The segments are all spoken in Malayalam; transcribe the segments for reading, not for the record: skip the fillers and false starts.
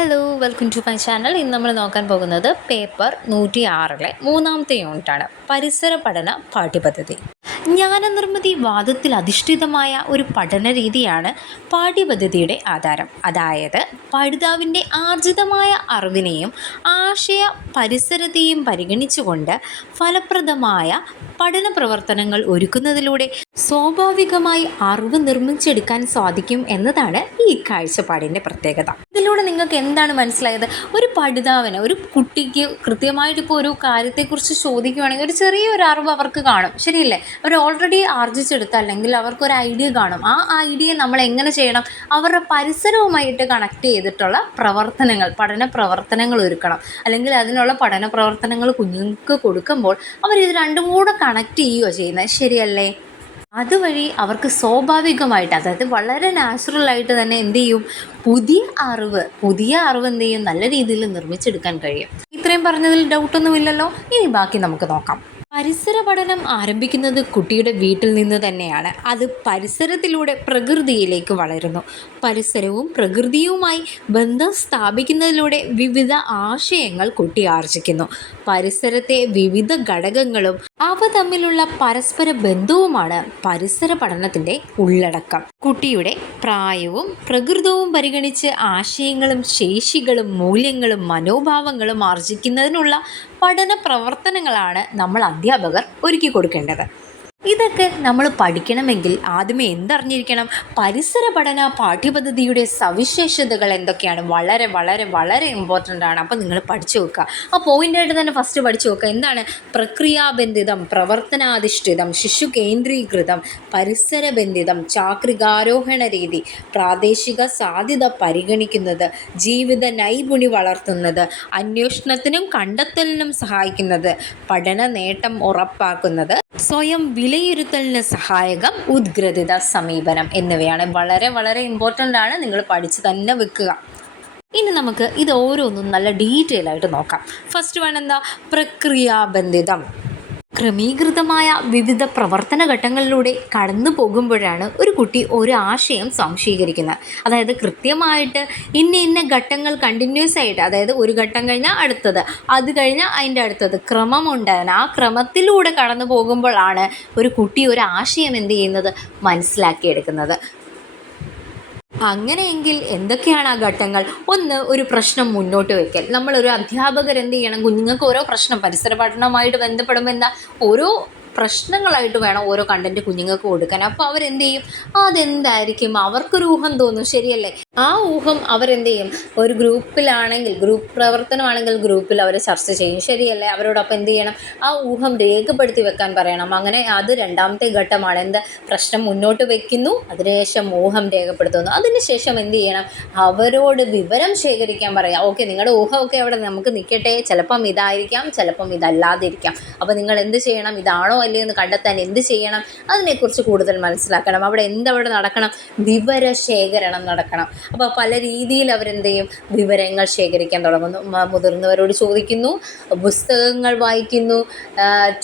Hello, welcome to my channel. ഇന്ന് നമ്മൾ നോക്കാൻ പോകുന്നത് പേപ്പർ 106 മൂന്നാമത്തെ യൂണിറ്റാണ്, പരിസര പഠന പാഠ്യപദ്ധതി. ജ്ഞാനനിർമ്മിതി വാദത്തിൽ അധിഷ്ഠിതമായ ഒരു പഠന രീതിയാണ് പാഠ്യപദ്ധതിയുടെ ആധാരം. അതായത് പഠിതാവിൻ്റെ ആർജിതമായ അറിവിനെയും ആശയ പരിസരത്തെയും പരിഗണിച്ചുകൊണ്ട് ഫലപ്രദമായ പഠന പ്രവർത്തനങ്ങൾ ഒരുക്കുന്നതിലൂടെ സ്വാഭാവികമായി അറിവ് നിർമ്മിച്ചെടുക്കാൻ സാധിക്കും എന്നതാണ് ഈ കാഴ്ചപ്പാടിൻ്റെ പ്രത്യേകത. ഇതിലൂടെ നിങ്ങൾക്ക് എന്താണ് മനസ്സിലായത്? ഒരു പഠിതാവിന്, ഒരു കുട്ടിക്ക് കൃത്യമായിട്ട് ഇപ്പോൾ ഒരു കാര്യത്തെക്കുറിച്ച് ചോദിക്കുകയാണെങ്കിൽ ഒരു ചെറിയൊരു അറിവ് അവർക്ക് കാണും, ശരിയല്ലേ? അവർ ഓൾറെഡി ആർജിച്ചെടുത്ത അല്ലെങ്കിൽ അവർക്കൊരു ഐഡിയ കാണും. ആ ഐഡിയ നമ്മൾ എങ്ങനെ ചെയ്യണം? അവരുടെ പരിസരവുമായിട്ട് കണക്ട് ചെയ്തിട്ടുള്ള പ്രവർത്തനങ്ങൾ, പഠന പ്രവർത്തനങ്ങൾ ഒരുക്കണം. അല്ലെങ്കിൽ അതിനുള്ള പഠന പ്രവർത്തനങ്ങൾ കുഞ്ഞുങ്ങൾക്ക് കൊടുക്കുമ്പോൾ അവരിത് രണ്ടും കൂടെ കണക്ട് ചെയ്യുകയോ ചെയ്യുന്നത്, ശരിയല്ലേ? അതുവഴി അവർക്ക് സ്വാഭാവികമായിട്ട്, അതായത് വളരെ നാച്ചുറലായിട്ട് തന്നെ എന്ത് ചെയ്യും, പുതിയ അറിവ് എന്ത് ചെയ്യും, നല്ല രീതിയിൽ നിർമ്മിച്ചെടുക്കാൻ കഴിയും. ഇത്രയും പറഞ്ഞതിൽ ഡൗട്ടൊന്നുമില്ലല്ലോ. ഇനി ബാക്കി നമുക്ക് നോക്കാം. പരിസര പഠനം ആരംഭിക്കുന്നത് കുട്ടിയുടെ വീട്ടിൽ നിന്ന് തന്നെയാണ്. അത് പരിസരത്തിലൂടെ പ്രകൃതിയിലേക്ക് വളരുന്നു. പരിസരവും പ്രകൃതിയുമായി ബന്ധം സ്ഥാപിക്കുന്നതിലൂടെ വിവിധ ആശയങ്ങൾ കുട്ടി ആർജിക്കുന്നു. പരിസരത്തെ വിവിധ ഘടകങ്ങളും അവ തമ്മിലുള്ള പരസ്പര ബന്ധവുമാണ് പരിസര പഠനത്തിൻ്റെ ഉള്ളടക്കം. കുട്ടിയുടെ പ്രായവും പ്രകൃതവും പരിഗണിച്ച് ആശയങ്ങളും ശേഷികളും മൂല്യങ്ങളും മനോഭാവങ്ങളും ആർജിക്കുന്നതിനുള്ള പഠന പ്രവർത്തനങ്ങളാണ് നമ്മൾ അധ്യാപകർ ഒരുക്കി കൊടുക്കേണ്ടത്. ഇതൊക്കെ നമ്മൾ പഠിക്കണമെങ്കിൽ ആദ്യമേ എന്തറിഞ്ഞിരിക്കണം? പരിസര പഠന പാഠ്യപദ്ധതിയുടെ സവിശേഷതകൾ എന്തൊക്കെയാണ്? വളരെ വളരെ വളരെ ഇമ്പോർട്ടൻ്റ് ആണ്. അപ്പോൾ നിങ്ങൾ പഠിച്ചു വെക്കുക. ആ പോയിൻ്റായിട്ട് തന്നെ ഫസ്റ്റ് പഠിച്ചു വെക്കുക. എന്താണ്? പ്രക്രിയാബന്ധിതം, പ്രവർത്തനാധിഷ്ഠിതം, ശിശു കേന്ദ്രീകൃതം, പരിസരബന്ധിതം, ചാക്രികാരോഹണ രീതി, പ്രാദേശിക സാധ്യത പരിഗണിക്കുന്നത്, ജീവിത നൈപുണി വളർത്തുന്നത്, അന്വേഷണത്തിനും കണ്ടെത്തലിനും സഹായിക്കുന്നത്, പഠന നേട്ടം ഉറപ്പാക്കുന്നത്, സ്വയം വിലയിരുത്തലിന് സഹായകം, ഉദ്ഗ്രഥിത സമീപനം എന്നിവയാണ്. വളരെ വളരെ ഇമ്പോർട്ടൻ്റ് ആണ്. നിങ്ങൾ പഠിച്ച് തന്നെ വെക്കുക. ഇനി നമുക്ക് ഇത് ഓരോന്നും നല്ല ഡീറ്റെയിൽ ആയിട്ട് നോക്കാം. ഫസ്റ്റ് വൺ എന്താ? പ്രക്രിയാബന്ധിതം. ക്രമീകൃതമായ വിവിധ പ്രവർത്തന ഘട്ടങ്ങളിലൂടെ കടന്നു പോകുമ്പോഴാണ് ഒരു കുട്ടി ഒരു ആശയം സ്വാംശീകരിക്കുന്നത്. അതായത് കൃത്യമായിട്ട് ഇന്ന ഘട്ടങ്ങൾ കണ്ടിന്യൂസ് ആയിട്ട്, അതായത് ഒരു ഘട്ടം കഴിഞ്ഞാൽ അടുത്തത്, അത് കഴിഞ്ഞാൽ അതിൻ്റെ അടുത്തത്, ക്രമമുണ്ടാകാൻ ആ ക്രമത്തിലൂടെ കടന്നു പോകുമ്പോഴാണ് ഒരു കുട്ടി ഒരു ആശയം എന്ത് ചെയ്യുന്നത്, മനസ്സിലാക്കിയെടുക്കുന്നത്. അങ്ങനെയെങ്കിൽ എന്തൊക്കെയാണ് ആ ഘട്ടങ്ങൾ? ഒന്ന്, ഒരു പ്രശ്നം മുന്നോട്ട് വയ്ക്കൽ. നമ്മളൊരു അധ്യാപകർ എന്ത് ചെയ്യണം? കുഞ്ഞുങ്ങൾക്ക് ഓരോ പ്രശ്നം, പരിസര പഠനവുമായിട്ട് ബന്ധപ്പെടുമ്പോൾ എന്താ, ഓരോ പ്രശ്നങ്ങളായിട്ട് വേണം ഓരോ കണ്ടൻറ്റ് കുഞ്ഞുങ്ങൾക്ക് കൊടുക്കാൻ. അപ്പോൾ അവരെന്ത് ചെയ്യും? അതെന്തായിരിക്കും, അവർക്കൊരു ഊഹം തോന്നും, ശരിയല്ലേ? ആ ഊഹം അവരെന്ത് ചെയ്യും? ഒരു ഗ്രൂപ്പിലാണെങ്കിൽ, ഗ്രൂപ്പ് പ്രവർത്തനമാണെങ്കിൽ ഗ്രൂപ്പിൽ അവർ ചർച്ച ചെയ്യും, ശരിയല്ലേ? അവരോടൊപ്പം എന്ത് ചെയ്യണം? ആ ഊഹം രേഖപ്പെടുത്തി വെക്കാൻ പറയണം. അങ്ങനെ അത് രണ്ടാമത്തെ ഘട്ടമാണ്. എന്ത്? പ്രശ്നം മുന്നോട്ട് വയ്ക്കുന്നു, അതിനുശേഷം ഊഹം രേഖപ്പെടുത്തുന്നു. അതിനുശേഷം എന്ത് ചെയ്യണം? അവരോട് വിവരം ശേഖരിക്കാൻ പറയാം. ഓക്കെ, നിങ്ങളുടെ ഊഹമൊക്കെ അവിടെ നമുക്ക് നിൽക്കട്ടെ, ചിലപ്പം ഇതായിരിക്കാം, ചിലപ്പം ഇതല്ലാതിരിക്കാം. അപ്പോൾ നിങ്ങൾ എന്ത് ചെയ്യണം? ഇതാണോ അല്ലയോ എന്ന് കണ്ടെത്താൻ എന്ത് ചെയ്യണം? അതിനെക്കുറിച്ച് കൂടുതൽ മനസ്സിലാക്കണം. അവിടെ എന്തവിടെ നടക്കണം? വിവരശേഖരണം നടക്കണം. അപ്പോൾ പല രീതിയിൽ അവരെന്ത് ചെയ്യും? വിവരങ്ങൾ ശേഖരിക്കാൻ തുടങ്ങുന്നു. മുതിർന്നവരോട് ചോദിക്കുന്നു, പുസ്തകങ്ങൾ വായിക്കുന്നു,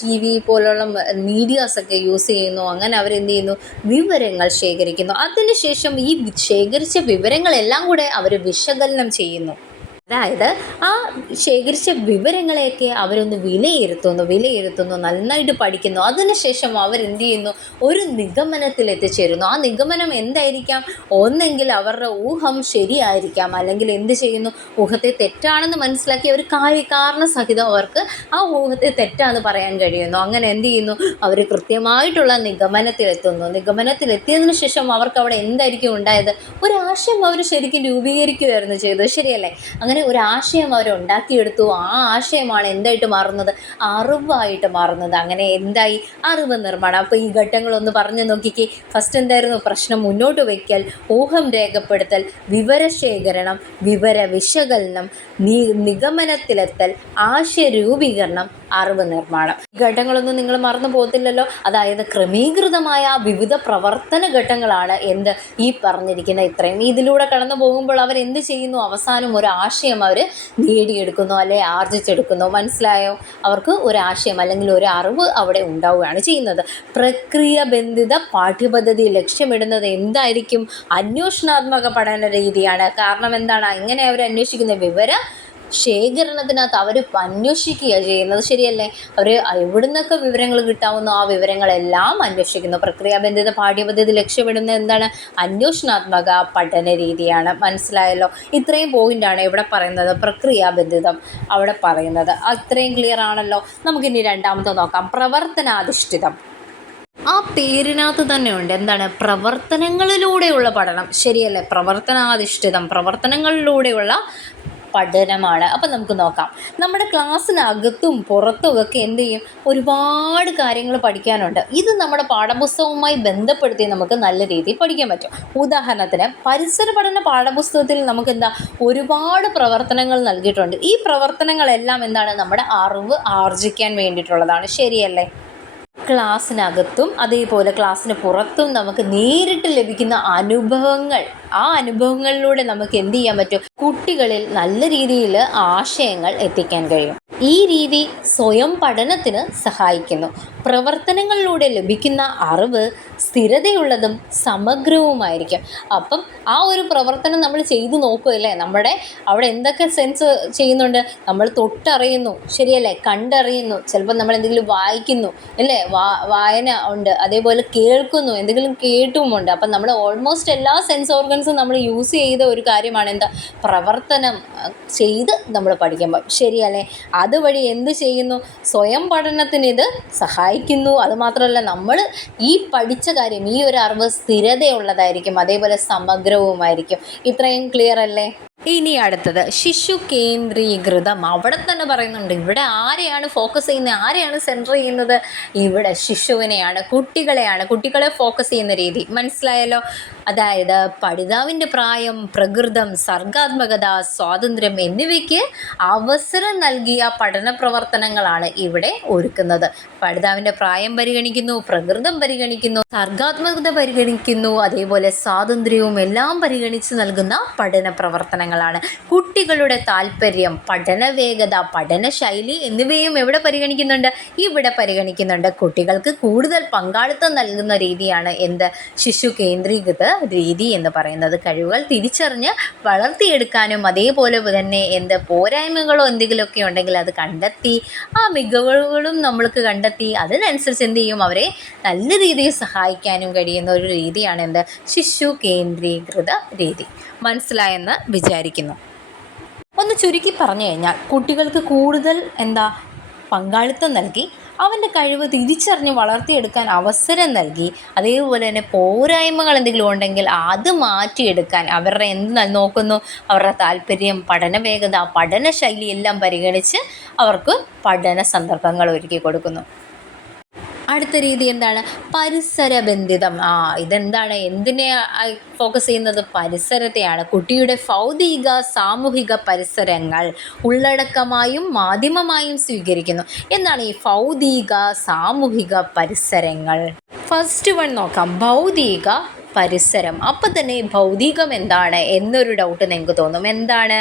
TV പോലുള്ള മീഡിയാസൊക്കെ യൂസ് ചെയ്യുന്നു. അങ്ങനെ അവരെന്ത് ചെയ്യുന്നു? വിവരങ്ങൾ ശേഖരിക്കുന്നു. അതിനുശേഷം ഈ ശേഖരിച്ച വിവരങ്ങളെല്ലാം കൂടെ അവർ വിശകലനം ചെയ്യുന്നു. അതായത് ആ ശേഖരിച്ച വിവരങ്ങളെയൊക്കെ അവരൊന്ന് വിലയിരുത്തുന്നു, നന്നായിട്ട് പഠിക്കുന്നു. അതിനുശേഷം അവരെന്ത് ചെയ്യുന്നു? ഒരു നിഗമനത്തിൽ എത്തിച്ചേരുന്നു. ആ നിഗമനം എന്തായിരിക്കാം? ഒന്നെങ്കിൽ അവരുടെ ഊഹം ശരിയായിരിക്കാം, അല്ലെങ്കിൽ എന്ത് ചെയ്യുന്നു? ഊഹത്തെ തെറ്റാണെന്ന് മനസ്സിലാക്കി അവർ കാരണസഹിതം അവർക്ക് ആ ഊഹത്തെ തെറ്റാണെന്ന് പറയാൻ കഴിയുന്നു. അങ്ങനെ എന്ത് ചെയ്യുന്നു? അവർ കൃത്യമായിട്ടുള്ള നിഗമനത്തിലെത്തുന്നു. നിഗമനത്തിലെത്തിയതിനു ശേഷം അവർക്ക് അവിടെ എന്തായിരിക്കും ഉണ്ടായത്? ഒരു ആശയം അവർ ശരിക്കും രൂപീകരിക്കുകയായിരുന്നു ചെയ്തത്, ശരിയല്ലേ? അങ്ങനെ ഒരു ആശയം അവർ ഉണ്ടാക്കിയെടുത്തു. ആ ആശയമാണ് എന്തായിട്ട് മാറുന്നത്? അറിവായിട്ട് മാറുന്നത്. അങ്ങനെ എന്തായി? അറിവ് നിർമ്മാണം. അപ്പോൾ ഈ ഘട്ടങ്ങളൊന്ന് പറഞ്ഞു നോക്കിക്കേ. ഫസ്റ്റ് എന്തായിരുന്നു? പ്രശ്നം മുന്നോട്ട് വയ്ക്കൽ, ഊഹം രേഖപ്പെടുത്തൽ, വിവരശേഖരണം, വിവര വിശകലനം, നിഗമനത്തിലെത്തൽ, ആശയ രൂപീകരണം, അറിവ് നിർമ്മാണം. ഈ ഘട്ടങ്ങളൊന്നും നിങ്ങൾ മറന്നു പോകത്തില്ലല്ലോ. അതായത് ക്രമീകൃതമായ വിവിധ പ്രവർത്തന ഘട്ടങ്ങളാണ് എന്ത്? ഈ പറഞ്ഞിരിക്കുന്ന ഇത്രയും. ഇതിലൂടെ കടന്നു പോകുമ്പോൾ അവരെന്ത് ചെയ്യുന്നു? അവസാനം ഒരു ആശയം ആശയം അവർ നേടിയെടുക്കുന്നു അല്ലെ ആർജിച്ചെടുക്കുന്നു. മനസ്സിലായോ? അവർക്ക് ഒരാശയം അല്ലെങ്കിൽ ഒരു അറിവ് അവിടെ ഉണ്ടാവുകയാണ് ചെയ്യുന്നത്. പ്രക്രിയ ബന്ധിത പാഠ്യപദ്ധതി ലക്ഷ്യമിടുന്നത് എന്തായിരിക്കും? അന്വേഷണാത്മക പഠന രീതിയാണ്. കാരണം എന്താണ്? എങ്ങനെ അവർ അന്വേഷിക്കുന്നത്? വിവര ശേഖരണത്തിനകത്ത് അവർ അന്വേഷിക്കുക ചെയ്യുന്നത്. ശരിയല്ലേ? അവർ എവിടുന്നൊക്കെ വിവരങ്ങൾ കിട്ടാവുന്നോ ആ വിവരങ്ങളെല്ലാം അന്വേഷിക്കുന്നു. പ്രക്രിയാബന്ധിത പാഠ്യപദ്ധതി ലക്ഷ്യമിടുന്നത് എന്താണ്? അന്വേഷണാത്മക പഠന രീതിയാണ്. മനസ്സിലായല്ലോ? ഇത്രയും പോയിൻ്റാണ് ഇവിടെ പറയുന്നത്. പ്രക്രിയാബന്ധിതം അവിടെ പറയുന്നത് അത്രയും ക്ലിയർ ആണല്ലോ. നമുക്കിനി രണ്ടാമത്തെ നോക്കാം. പ്രവർത്തനാധിഷ്ഠിതം. ആ പേരിനകത്ത് തന്നെ ഉണ്ട് എന്താണ്? പ്രവർത്തനങ്ങളിലൂടെയുള്ള പഠനം. ശരിയല്ലേ? പ്രവർത്തനാധിഷ്ഠിതം, പ്രവർത്തനങ്ങളിലൂടെയുള്ള പഠനമാണ്. അപ്പം നമുക്ക് നോക്കാം. നമ്മുടെ ക്ലാസ്സിനകത്തും പുറത്തും ഒക്കെ എന്ത് ചെയ്യും? ഒരുപാട് കാര്യങ്ങൾ പഠിക്കാനുണ്ട്. ഇത് നമ്മുടെ പാഠപുസ്തകവുമായി ബന്ധപ്പെടുത്തി നമുക്ക് നല്ല രീതിയിൽ പഠിക്കാൻ പറ്റും. ഉദാഹരണത്തിന് പരിസര പഠന പാഠപുസ്തകത്തിൽ നമുക്ക് എന്താ ഒരുപാട് പ്രവർത്തനങ്ങൾ നൽകിയിട്ടുണ്ട്. ഈ പ്രവർത്തനങ്ങളെല്ലാം എന്താണ്? നമ്മുടെ അറിവ് ആർജിക്കാൻ വേണ്ടിയിട്ടുള്ളതാണ്. ശരിയല്ലേ? ക്ലാസ്സിനകത്തും അതേപോലെ ക്ലാസ്സിന് പുറത്തും നമുക്ക് നേരിട്ട് ലഭിക്കുന്ന അനുഭവങ്ങൾ, ആ അനുഭവങ്ങളിലൂടെ നമുക്ക് എന്ത് ചെയ്യാൻ പറ്റും? കുട്ടികളിൽ നല്ല രീതിയിൽ ആശയങ്ങൾ എത്തിക്കാൻ കഴിയും. ഈ രീതി സ്വയം പഠനത്തിന് സഹായിക്കുന്നു. പ്രവർത്തനങ്ങളിലൂടെ ലഭിക്കുന്ന അറിവ് സ്ഥിരതയുള്ളതും സമഗ്രവുമായിരിക്കും. അപ്പം ആ ഒരു പ്രവർത്തനം നമ്മൾ ചെയ്തു നോക്കുകയല്ലേ, നമ്മുടെ അവിടെ എന്തൊക്കെ സെൻസ് ചെയ്യുന്നുണ്ട്? നമ്മൾ തൊട്ടറിയുന്നു, ശരിയല്ലേ? കണ്ടറിയുന്നു, ചിലപ്പോൾ നമ്മൾ എന്തെങ്കിലും വായിക്കുന്നു അല്ലേ, വായന ഉണ്ട്, അതേപോലെ കേൾക്കുന്നു, എന്തെങ്കിലും കേട്ടുമുണ്ട്. അപ്പം നമ്മൾ ഓൾമോസ്റ്റ് എല്ലാ സെൻസ് ഓർഗൻസും നമ്മൾ യൂസ് ചെയ്ത ഒരു കാര്യമാണ് എന്താ? പ്രവർത്തനം ചെയ്ത് നമ്മൾ പഠിക്കുമ്പോൾ. ശരിയല്ലേ? അതുവഴി എന്ത് ചെയ്യുന്നു? സ്വയം പഠനത്തിന് ഇത് സഹായിക്കുന്നു. അതുമാത്രമല്ല, നമ്മൾ ഈ പഠിച്ച കാര്യം, ഈ ഒരു അറിവ് സ്ഥിരതയുള്ളതായിരിക്കും, അതേപോലെ സമഗ്രവുമായിരിക്കും. ഇത്രയും ക്ലിയർ അല്ലേ? ഇനി അടുത്തത് ശിശു കേന്ദ്രീകൃതം. അവിടെ തന്നെ പറയുന്നുണ്ട്. ഇവിടെ ആരെയാണ് ഫോക്കസ് ചെയ്യുന്നത്? ആരെയാണ് സെൻറ്റർ ചെയ്യുന്നത്? ഇവിടെ ശിശുവിനെയാണ്, കുട്ടികളെയാണ്, കുട്ടികളെ ഫോക്കസ് ചെയ്യുന്ന രീതി. മനസ്സിലായല്ലോ? അതായത് പഠിതാവിൻ്റെ പ്രായം, പ്രകൃതം, സർഗാത്മകത, സ്വാതന്ത്ര്യം എന്നിവയ്ക്ക് അവസരം നൽകിയ പഠന പ്രവർത്തനങ്ങളാണ് ഇവിടെ ഒരുക്കുന്നത്. പഠിതാവിൻ്റെ പ്രായം പരിഗണിക്കുന്നു, പ്രകൃതം പരിഗണിക്കുന്നു, സർഗാത്മകത പരിഗണിക്കുന്നു, അതേപോലെ സ്വാതന്ത്ര്യവും എല്ലാം പരിഗണിച്ച് നൽകുന്ന പഠന പ്രവർത്തനങ്ങളാണ്. കുട്ടികളുടെ താല്പര്യം, പഠന വേഗത, പഠനശൈലി എന്നിവയും എവിടെ പരിഗണിക്കുന്നുണ്ട്? ഇവിടെ പരിഗണിക്കുന്നുണ്ട്. കുട്ടികൾക്ക് കൂടുതൽ പങ്കാളിത്തം നൽകുന്ന രീതിയാണ് എന്ത്? ശിശു കേന്ദ്രീകൃത രീതി എന്ന് പറയുന്നത്. കഴിവുകൾ തിരിച്ചറിഞ്ഞ് വളർത്തിയെടുക്കാനും അതേപോലെ തന്നെ പോരായ്മകളോ എന്തെങ്കിലുമൊക്കെ ഉണ്ടെങ്കിൽ അത് കണ്ടെത്തി ആ മികവുകളും നമ്മൾക്ക് കണ്ടെത്തി അതിനനുസരിച്ച് എന്ത് ചെയ്യും? അവരെ നല്ല രീതിയിൽ സഹായിക്കാനും കഴിയുന്ന ഒരു രീതിയാണ് ശിശു കേന്ദ്രീകൃത രീതി. മനസ്സിലായെന്ന് വിചാരിക്കുന്നു. ഒന്ന് ചുരുക്കി പറഞ്ഞു കഴിഞ്ഞാൽ കുട്ടികൾക്ക് കൂടുതൽ പങ്കാളിത്തം നൽകി അവൻ്റെ കഴിവ് തിരിച്ചറിഞ്ഞ് വളർത്തിയെടുക്കാൻ അവസരം നൽകി, അതേപോലെ തന്നെ പോരായ്മകൾ എന്തെങ്കിലും ഉണ്ടെങ്കിൽ അത് മാറ്റിയെടുക്കാൻ അവരുടെ നോക്കുന്നു? അവരുടെ താല്പര്യം, പഠന വേഗത, പഠനശൈലി എല്ലാം പരിഗണിച്ച് അവർക്ക് പഠന സന്ദർഭങ്ങൾ ഒരുക്കി കൊടുക്കുന്നു. അടുത്ത രീതി എന്താണ്? പരിസരബന്ധിതം. ഇതെന്താണ്? എന്തിനെ ഫോക്കസ് ചെയ്യുന്നത്? പരിസരത്തെയാണ്. കുട്ടിയുടെ ഭൗതിക സാമൂഹിക പരിസരങ്ങൾ ഉള്ളടക്കമായും മാധ്യമമായും സ്വീകരിക്കുന്നു. എന്താണ് ഈ ഭൗതിക സാമൂഹിക പരിസരങ്ങൾ? ഫസ്റ്റ് വൺ നോക്കാം. ഭൗതിക പരിസരം. അപ്പം തന്നെ ഭൗതികം എന്താണ് എന്നൊരു ഡൗട്ട് നിങ്ങൾക്ക് തോന്നും. എന്താണ്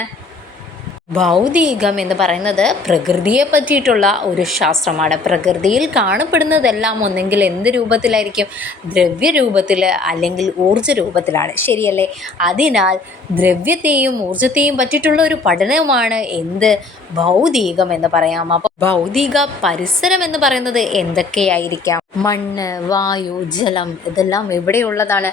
ഭൗതികം എന്ന് പറയുന്നത്? പ്രകൃതിയെ പറ്റിയിട്ടുള്ള ഒരു ശാസ്ത്രമാണ്. പ്രകൃതിയിൽ കാണപ്പെടുന്നതെല്ലാം ഒന്നെങ്കിൽ എന്ത് രൂപത്തിലായിരിക്കും? ദ്രവ്യരൂപത്തിൽ അല്ലെങ്കിൽ ഊർജ്ജ രൂപത്തിലാണ്. ശരിയല്ലേ? അതിനാൽ ദ്രവ്യത്തെയും ഊർജ്ജത്തെയും പറ്റിയിട്ടുള്ള ഒരു പഠനമാണ് ഭൗതികം എന്ന് പറയാം. അപ്പോൾ ഭൗതിക പരിസരം എന്ന് പറയുന്നത് എന്തൊക്കെയായിരിക്കാം? മണ്ണ്, വായു, ജലം, ഇതെല്ലാം എവിടെയുള്ളതാണ്?